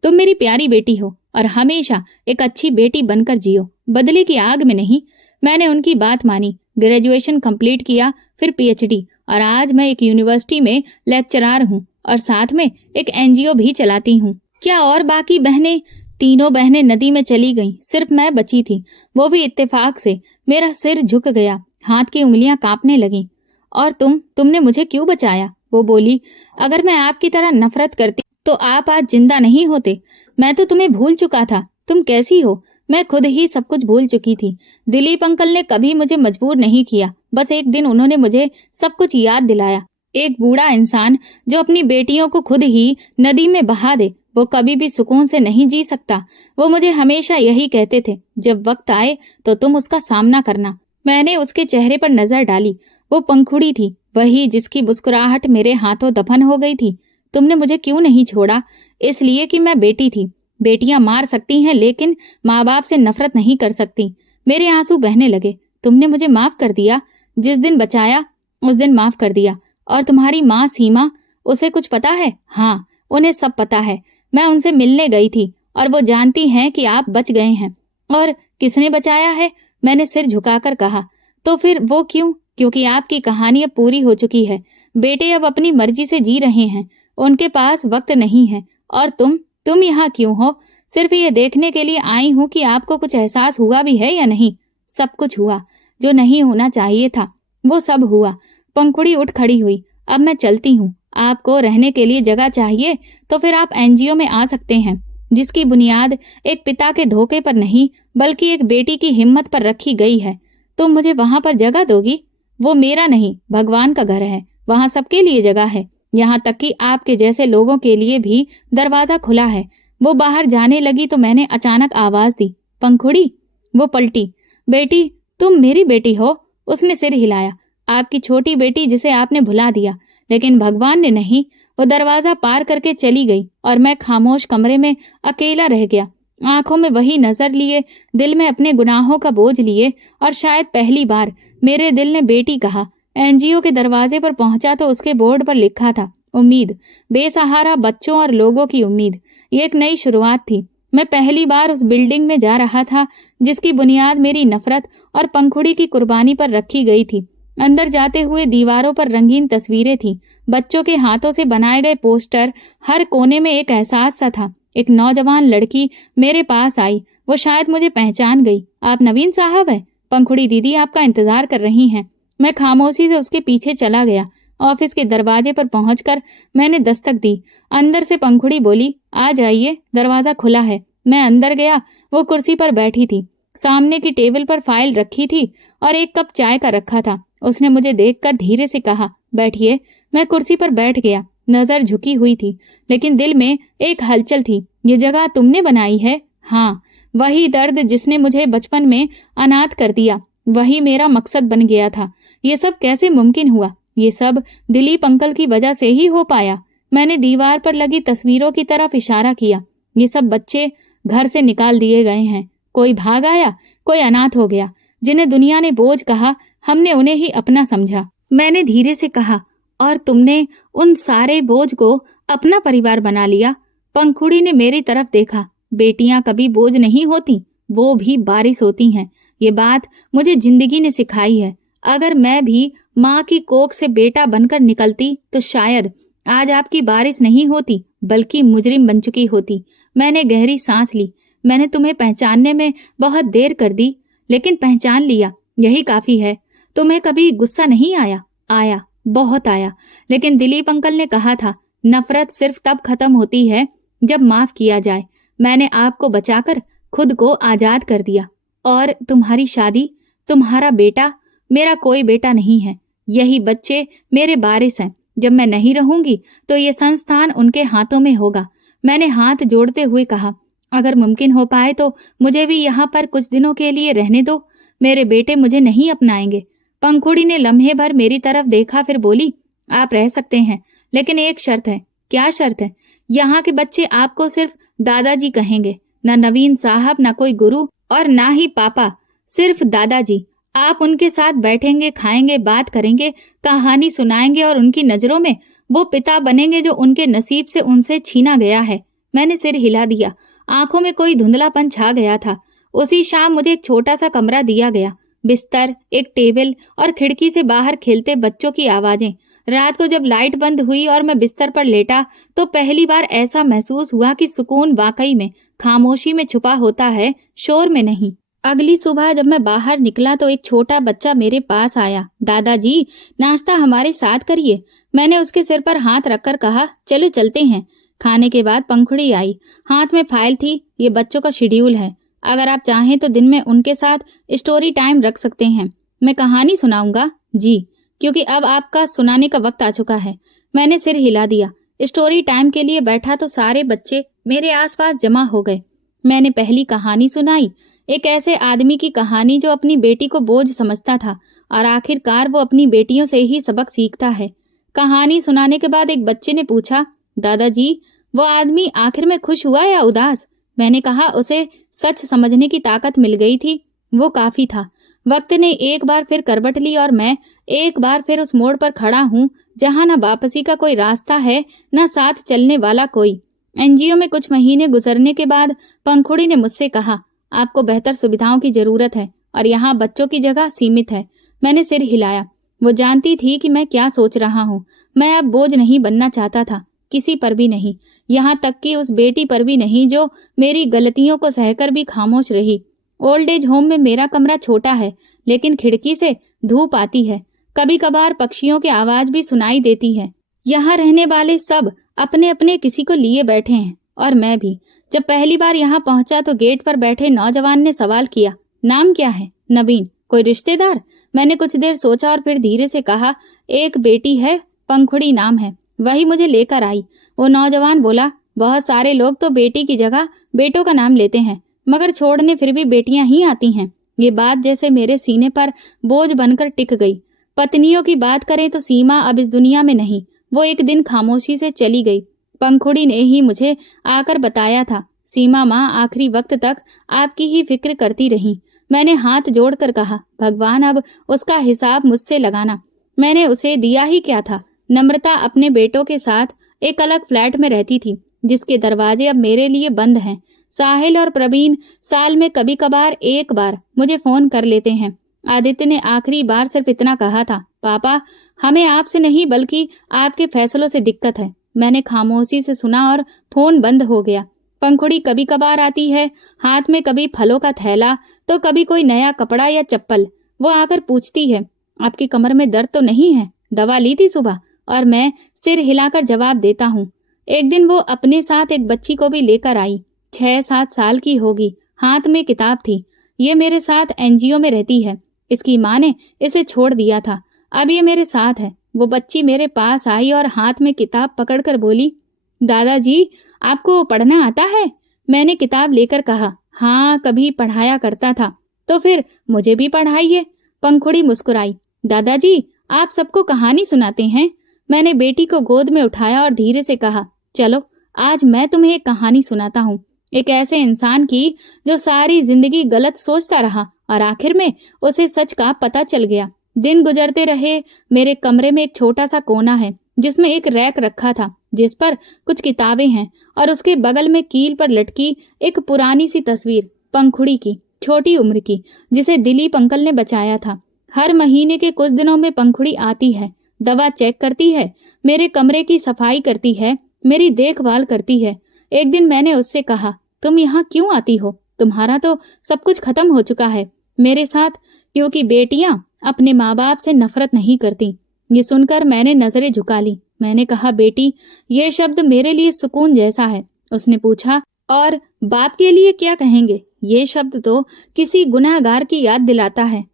तुम मेरी प्यारी बेटी हो और हमेशा एक अच्छी बेटी बनकर जियो, बदले की आग में नहीं। मैंने उनकी बात मानी, ग्रेजुएशन कंप्लीट किया, फिर पीएचडी, और आज मैं एक यूनिवर्सिटी में लेक्चरार हूँ और साथ में एक एनजीओ भी चलाती हूँ। क्या और बाकी बहनें? 3 बहनें नदी में चली गईं, सिर्फ मैं बची थी, वो भी इत्तेफाक से। मेरा सिर झुक गया, हाथ की उंगलियां कांपने लगीं। और तुमने मुझे क्यों बचाया? वो बोली, अगर मैं आपकी तरह नफरत करती तो आप आज जिंदा नहीं होते। मैं तो तुम्हें भूल चुका था। तुम कैसी हो? मैं खुद ही सब कुछ भूल चुकी थी। दिलीप अंकल ने कभी मुझे मजबूर नहीं किया, बस एक दिन उन्होंने मुझे सब कुछ याद दिलाया। एक बूढ़ा इंसान जो अपनी बेटियों को खुद ही नदी में बहा दे, वो कभी भी सुकून से नहीं जी सकता। वो मुझे हमेशा यही कहते थे, जब वक्त आए तो तुम उसका सामना करना। मैंने उसके चेहरे पर नजर डाली। वो पंखुड़ी थी, वही जिसकी मुस्कुराहट मेरे हाथों दफन हो गई थी। तुमने मुझे क्यों नहीं छोड़ा? इसलिए कि मैं बेटी थी। बेटियां मार सकती हैं, लेकिन माँ बाप से नफरत नहीं कर सकती। मेरे आंसू बहने लगे। तुमने मुझे माफ कर दिया, जिस दिन बचाया उस दिन माफ कर दिया। और तुम्हारी माँ सीमा, उसे कुछ पता है? हाँ, उन्हें सब पता है। मैं उनसे मिलने गई थी और वो जानती हैं कि आप बच गए हैं। और किसने बचाया है? मैंने सिर झुकाकर कहा। तो फिर वो क्यों? क्योंकि आपकी कहानी अब पूरी हो चुकी है। बेटे अब अपनी मर्जी से जी रहे हैं, उनके पास वक्त नहीं है। और तुम यहाँ क्यों हो? सिर्फ ये देखने के लिए आई हूँ कि आपको कुछ एहसास हुआ भी है या नहीं। सब कुछ हुआ, जो नहीं होना चाहिए था वो सब हुआ। पंखुड़ी उठ खड़ी हुई। अब मैं चलती हूँ। आपको रहने के लिए जगह चाहिए तो फिर आप एनजीओ में आ सकते हैं, जिसकी बुनियाद एक पिता के धोखे पर नहीं बल्कि एक बेटी की हिम्मत पर रखी गई है। तुम मुझे वहां पर जगह दोगी? वो मेरा नहीं, भगवान का घर है। वहां सबके लिए जगह है, यहाँ तक कि आपके जैसे लोगों के लिए भी दरवाजा खुला है। वो बाहर जाने लगी तो मैंने अचानक आवाज दी, पंखुड़ी। वो पलटी। बेटी, तुम मेरी बेटी हो? उसने सिर हिलाया। आपकी छोटी बेटी जिसे आपने भुला दिया, लेकिन भगवान ने नहीं। वो दरवाजा पार करके चली गई और मैं खामोश कमरे में अकेला रह गया। आंखों में वही नजर लिए, दिल में अपने गुनाहों का बोझ लिए, और शायद पहली बार मेरे दिल ने बेटी कहा। एनजीओ के दरवाजे पर पहुंचा तो उसके बोर्ड पर लिखा था, उम्मीद, बेसहारा बच्चों और लोगों की उम्मीद। ये एक नई शुरुआत थी। मैं पहली बार उस बिल्डिंग में जा रहा था जिसकी बुनियाद मेरी नफरत और पंखुड़ी की कुर्बानी पर रखी गई थी। अंदर जाते हुए दीवारों पर रंगीन तस्वीरें थीं, बच्चों के हाथों से बनाए गए पोस्टर। हर कोने में एक एहसास सा था। एक नौजवान लड़की मेरे पास आई। वो शायद मुझे पहचान गई। आप नवीन साहब हैं? पंखुड़ी दीदी आपका इंतजार कर रही हैं। मैं खामोशी से उसके पीछे चला गया। ऑफिस के दरवाजे पर पहुंचकर मैंने दस्तक दी। अंदर से पंखुड़ी बोली, आ जाइए, दरवाजा खुला है। मैं अंदर गया। वो कुर्सी पर बैठी थी। सामने की टेबल पर फाइल रखी थी और एक कप चाय का रखा था। उसने मुझे देखकर धीरे से कहा, बैठिए। मैं कुर्सी पर बैठ गया। नजर झुकी हुई थी, लेकिन दिल में एक हलचल थी। ये जगह तुमने बनाई है? हाँ। वही दर्द जिसने मुझे बचपन में अनाथ कर दिया, वही मेरा मकसद बन गया था। ये सब कैसे मुमकिन हुआ? ये सब दिलीप अंकल की वजह से ही हो पाया। मैंने दीवार पर लगी तस्वीरों की तरफ इशारा किया। ये सब बच्चे घर से निकाल दिए गए हैं। कोई भाग आया, कोई अनाथ हो गया। जिन्हें दुनिया ने बोझ कहा, हमने उन्हें ही अपना समझा। मैंने धीरे से कहा, और तुमने उन सारे बोझ को अपना परिवार बना लिया। पंखुड़ी ने मेरी तरफ देखा। बेटियां कभी बोझ नहीं होती, वो भी बारिश होती हैं। ये बात मुझे जिंदगी ने सिखाई है। अगर मैं भी माँ की कोख से बेटा बनकर निकलती तो शायद आज आपकी बारिश नहीं होती, बल्कि मुजरिम बन चुकी होती। मैंने गहरी सांस ली। मैंने तुम्हें पहचानने में बहुत देर कर दी, लेकिन पहचान लिया, यही काफी है। तुम्हें कभी गुस्सा नहीं आया? आया, बहुत आया। लेकिन दिलीप अंकल ने कहा था, नफरत सिर्फ तब खत्म होती है जब माफ किया जाए। मैंने आपको बचाकर खुद को आजाद कर दिया। और तुम्हारी शादी, तुम्हारा बेटा, मेरा कोई बेटा नहीं है। यही बच्चे मेरे वारिस हैं। जब मैं नहीं रहूंगी तो ये संस्थान उनके हाथों में होगा। मैंने हाथ जोड़ते हुए कहा, अगर मुमकिन हो पाए तो मुझे भी यहाँ पर कुछ दिनों के लिए रहने दो। मेरे बेटे मुझे नहीं अपनाएंगे। पंखुड़ी ने लम्हे भर मेरी तरफ देखा, फिर बोली, आप रह सकते हैं, लेकिन एक शर्त है। क्या शर्त है? यहाँ के बच्चे आपको सिर्फ दादाजी कहेंगे, न नवीन साहब, न कोई गुरु, और ना ही पापा, सिर्फ दादाजी। आप उनके साथ बैठेंगे, खाएंगे, बात करेंगे, कहानी सुनाएंगे, और उनकी नजरों में वो पिता बनेंगे जो उनके नसीब से उनसे छीना गया है। मैंने सिर हिला दिया। आंखों में कोई धुंधलापन छा गया था। उसी शाम मुझे एक छोटा सा कमरा दिया गया। बिस्तर, एक टेबल और खिड़की से बाहर खेलते बच्चों की आवाजें। रात को जब लाइट बंद हुई और मैं बिस्तर पर लेटा तो पहली बार ऐसा महसूस हुआ कि सुकून वाकई में खामोशी में छुपा होता है, शोर में नहीं। अगली सुबह जब मैं बाहर निकला तो एक छोटा बच्चा मेरे पास आया। दादाजी, नाश्ता हमारे साथ करिए। मैंने उसके सिर पर हाथ रखकर कहा, चलो चलते हैं। खाने के बाद पंखुड़ी आई। हाथ में फाइल थी। ये बच्चों का शेड्यूल है। अगर आप चाहें तो दिन में उनके साथ स्टोरी टाइम रख सकते हैं। मैं कहानी सुनाऊंगा। जी, क्योंकि अब आपका सुनाने का वक्त आ चुका है। मैंने सिर हिला दिया। स्टोरी टाइम के लिए बैठा तो सारे बच्चे मेरे आसपास जमा हो गए। मैंने पहली कहानी सुनाई, एक ऐसे आदमी की कहानी जो अपनी बेटी को बोझ समझता था और आखिरकार वो अपनी बेटियों से ही सबक सीखता है। कहानी सुनाने के बाद एक बच्चे ने पूछा, दादाजी, वो आदमी आखिर में खुश हुआ या उदास? मैंने कहा, उसे सच समझने की ताकत मिल गई थी, वो काफी था। वक्त ने एक बार फिर करवट ली और मैं एक बार फिर उस मोड़ पर खड़ा हूँ जहाँ न वापसी का कोई रास्ता है, न साथ चलने वाला कोई। एनजीओ में कुछ महीने गुजरने के बाद पंखुड़ी ने मुझसे कहा, आपको बेहतर सुविधाओं की जरूरत है और यहाँ बच्चों की जगह सीमित है। मैंने सिर हिलाया। वो जानती थी कि मैं क्या सोच रहा हूँ। मैं अब बोझ नहीं बनना चाहता था, किसी पर भी नहीं, यहाँ तक कि उस बेटी पर भी नहीं जो मेरी गलतियों को सहकर भी खामोश रही। ओल्ड एज होम में मेरा कमरा छोटा है, लेकिन खिड़की से धूप आती है। कभी कभार पक्षियों की आवाज भी सुनाई देती है। यहाँ रहने वाले सब अपने अपने किसी को लिए बैठे हैं, और मैं भी। जब पहली बार यहाँ पहुंचा तो गेट पर बैठे नौजवान ने सवाल किया, नाम क्या है? नवीन। कोई रिश्तेदार? मैंने कुछ देर सोचा और फिर धीरे से कहा, एक बेटी है, पंखुड़ी नाम है, वही मुझे लेकर आई। वो नौजवान बोला, बहुत सारे लोग तो बेटी की जगह बेटों का नाम लेते हैं, मगर छोड़ने फिर भी बेटियां ही आती हैं। ये बात जैसे मेरे सीने पर बोझ बनकर टिक गई। पत्नियों की बात करें तो सीमा अब इस दुनिया में नहीं, वो एक दिन खामोशी से चली गई। पंखुड़ी ने ही मुझे आकर बताया था, सीमा माँ आखिरी वक्त तक आपकी ही फिक्र करती रही। मैंने हाथ जोड़कर कहा, भगवान अब उसका हिसाब मुझसे लगाना। मैंने उसे दिया ही क्या था। नम्रता अपने बेटों के साथ एक अलग फ्लैट में रहती थी, जिसके दरवाजे अब मेरे लिए बंद हैं। साहिल और प्रवीण साल में कभी कभार एक बार मुझे फोन कर लेते हैं। आदित्य ने आखिरी बार सिर्फ इतना कहा था, पापा हमें आपसे नहीं बल्कि आपके फैसलों से दिक्कत है। मैंने खामोशी से सुना और फोन बंद हो गया। पंखुड़ी कभी कभार आती है, हाथ में कभी फलों का थैला तो कभी कोई नया कपड़ा या चप्पल। वो आकर पूछती है, आपकी कमर में दर्द तो नहीं है, दवा ली थी सुबह? और मैं सिर हिलाकर जवाब देता हूँ। एक दिन वो अपने साथ एक बच्ची को भी लेकर आई, 6-7 साल की होगी, हाथ में किताब थी। ये मेरे साथ एनजीओ में रहती है, इसकी माँ ने इसे छोड़ दिया था, अब ये मेरे साथ है। वो बच्ची मेरे पास आई और हाथ में किताब पकड़कर बोली, दादाजी आपको पढ़ना आता है? मैंने किताब लेकर कहा, हाँ कभी पढ़ाया करता था। तो फिर मुझे भी पढ़ाइए। पंखुड़ी मुस्कुराई, दादाजी आप सबको कहानी सुनाते हैं? मैंने बेटी को गोद में उठाया और धीरे से कहा, चलो आज मैं तुम्हें एक कहानी सुनाता हूँ, एक ऐसे इंसान की जो सारी जिंदगी गलत सोचता रहा और आखिर में उसे सच का पता चल गया। दिन गुजरते रहे। मेरे कमरे में एक छोटा सा कोना है जिसमें एक रैक रखा था जिस पर कुछ किताबें हैं और उसके बगल में कील पर लटकी एक पुरानी सी तस्वीर, पंखुड़ी की, छोटी उम्र की, जिसे दिलीप अंकल ने बचाया था। हर महीने के कुछ दिनों में पंखुड़ी आती है, दवा चेक करती है, मेरे कमरे की सफाई करती है, मेरी देखभाल करती है। एक दिन मैंने उससे कहा, तुम यहाँ क्यों आती हो? तुम्हारा तो सब कुछ खत्म हो चुका है मेरे साथ, क्योंकि बेटियां अपने माँ बाप से नफरत नहीं करती। ये सुनकर मैंने नजरें झुका ली। मैंने कहा, बेटी ये शब्द मेरे लिए सुकून जैसा है। उसने पूछा, और बाप के लिए क्या कहेंगे? ये शब्द तो किसी गुनहगार की याद दिलाता है।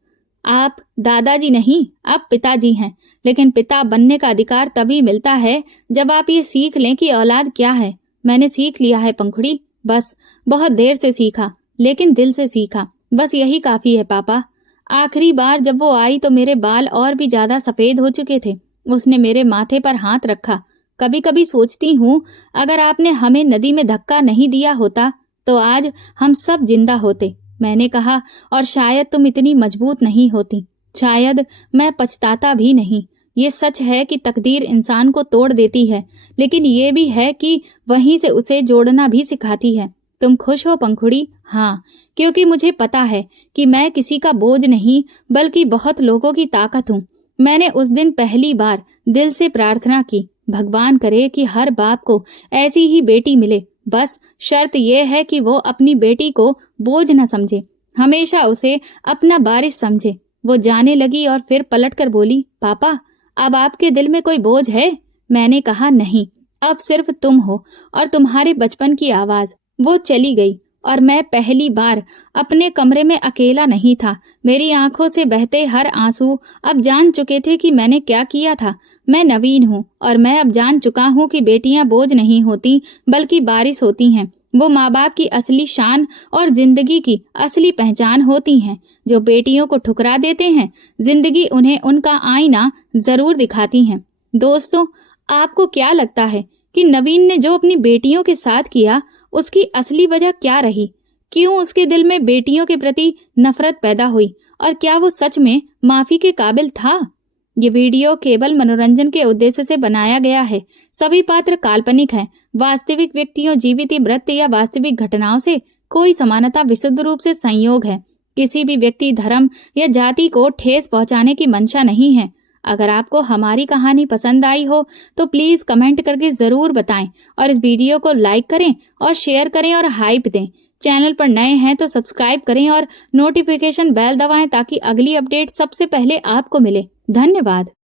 आप दादाजी नहीं, आप पिताजी हैं, लेकिन पिता बनने का अधिकार तभी मिलता है जब आप ये सीख लें कि औलाद क्या है। मैंने सीख लिया है पंखुड़ी, बस बहुत देर से सीखा, लेकिन दिल से सीखा, बस यही काफी है पापा। आखिरी बार जब वो आई तो मेरे बाल और भी ज्यादा सफेद हो चुके थे। उसने मेरे माथे पर हाथ रखा। कभी कभी सोचती हूँ, अगर आपने हमें नदी में धक्का नहीं दिया होता तो आज हम सब जिंदा होते। मैंने कहा, और शायद तुम इतनी मजबूत नहीं होती, शायद मैं पछताता भी नहीं। ये सच है कि तकदीर इंसान को तोड़ देती है, लेकिन ये भी है कि वहीं से उसे जोड़ना भी सिखाती है। तुम खुश हो पंखुड़ी? हाँ, क्योंकि मुझे पता है कि मैं किसी का बोझ नहीं बल्कि बहुत लोगों की ताकत हूँ। मैंने उस दिन पहली बार दिल से प्रार्थना की, भगवान करे कि हर बाप को ऐसी ही बेटी मिले। बस शर्त यह है कि वो अपनी बेटी को बोझ न समझे, हमेशा उसे अपना वारिस समझे। वो जाने लगी और फिर पलटकर बोली, पापा अब आपके दिल में कोई बोझ है? मैंने कहा, नहीं, अब सिर्फ तुम हो और तुम्हारे बचपन की आवाज। वो चली गई और मैं पहली बार अपने कमरे में अकेला नहीं था। मेरी आंखों से बहते हर आंसू अब जान चुके थे कि मैंने क्या किया था। मैं नवीन हूँ और मैं अब जान चुका हूँ कि बेटियां बोझ नहीं होती बल्कि बारिश होती हैं। वो माँ बाप की असली शान और जिंदगी की असली पहचान होती हैं। जो बेटियों को ठुकरा देते हैं, जिंदगी उन्हें उनका आईना जरूर दिखाती है। दोस्तों, आपको क्या लगता है कि नवीन ने जो अपनी बेटियों के साथ किया उसकी असली वजह क्या रही? क्यों उसके दिल में बेटियों के प्रति नफरत पैदा हुई? और क्या वो सच में माफी के काबिल था? ये वीडियो केवल मनोरंजन के उद्देश्य से बनाया गया है। सभी पात्र काल्पनिक हैं। वास्तविक व्यक्तियों, जीवित व्रत या वास्तविक घटनाओं से कोई समानता विशुद्ध रूप से संयोग है। किसी भी व्यक्ति, धर्म या जाति को ठेस पहुंचाने की मंशा नहीं है। अगर आपको हमारी कहानी पसंद आई हो तो प्लीज कमेंट करके जरूर बताएं और इस वीडियो को लाइक करें और शेयर करें और हाइप दें। चैनल पर नए हैं तो सब्सक्राइब करें और नोटिफिकेशन बेल दबाएं ताकि अगली अपडेट सबसे पहले आपको मिले। धन्यवाद।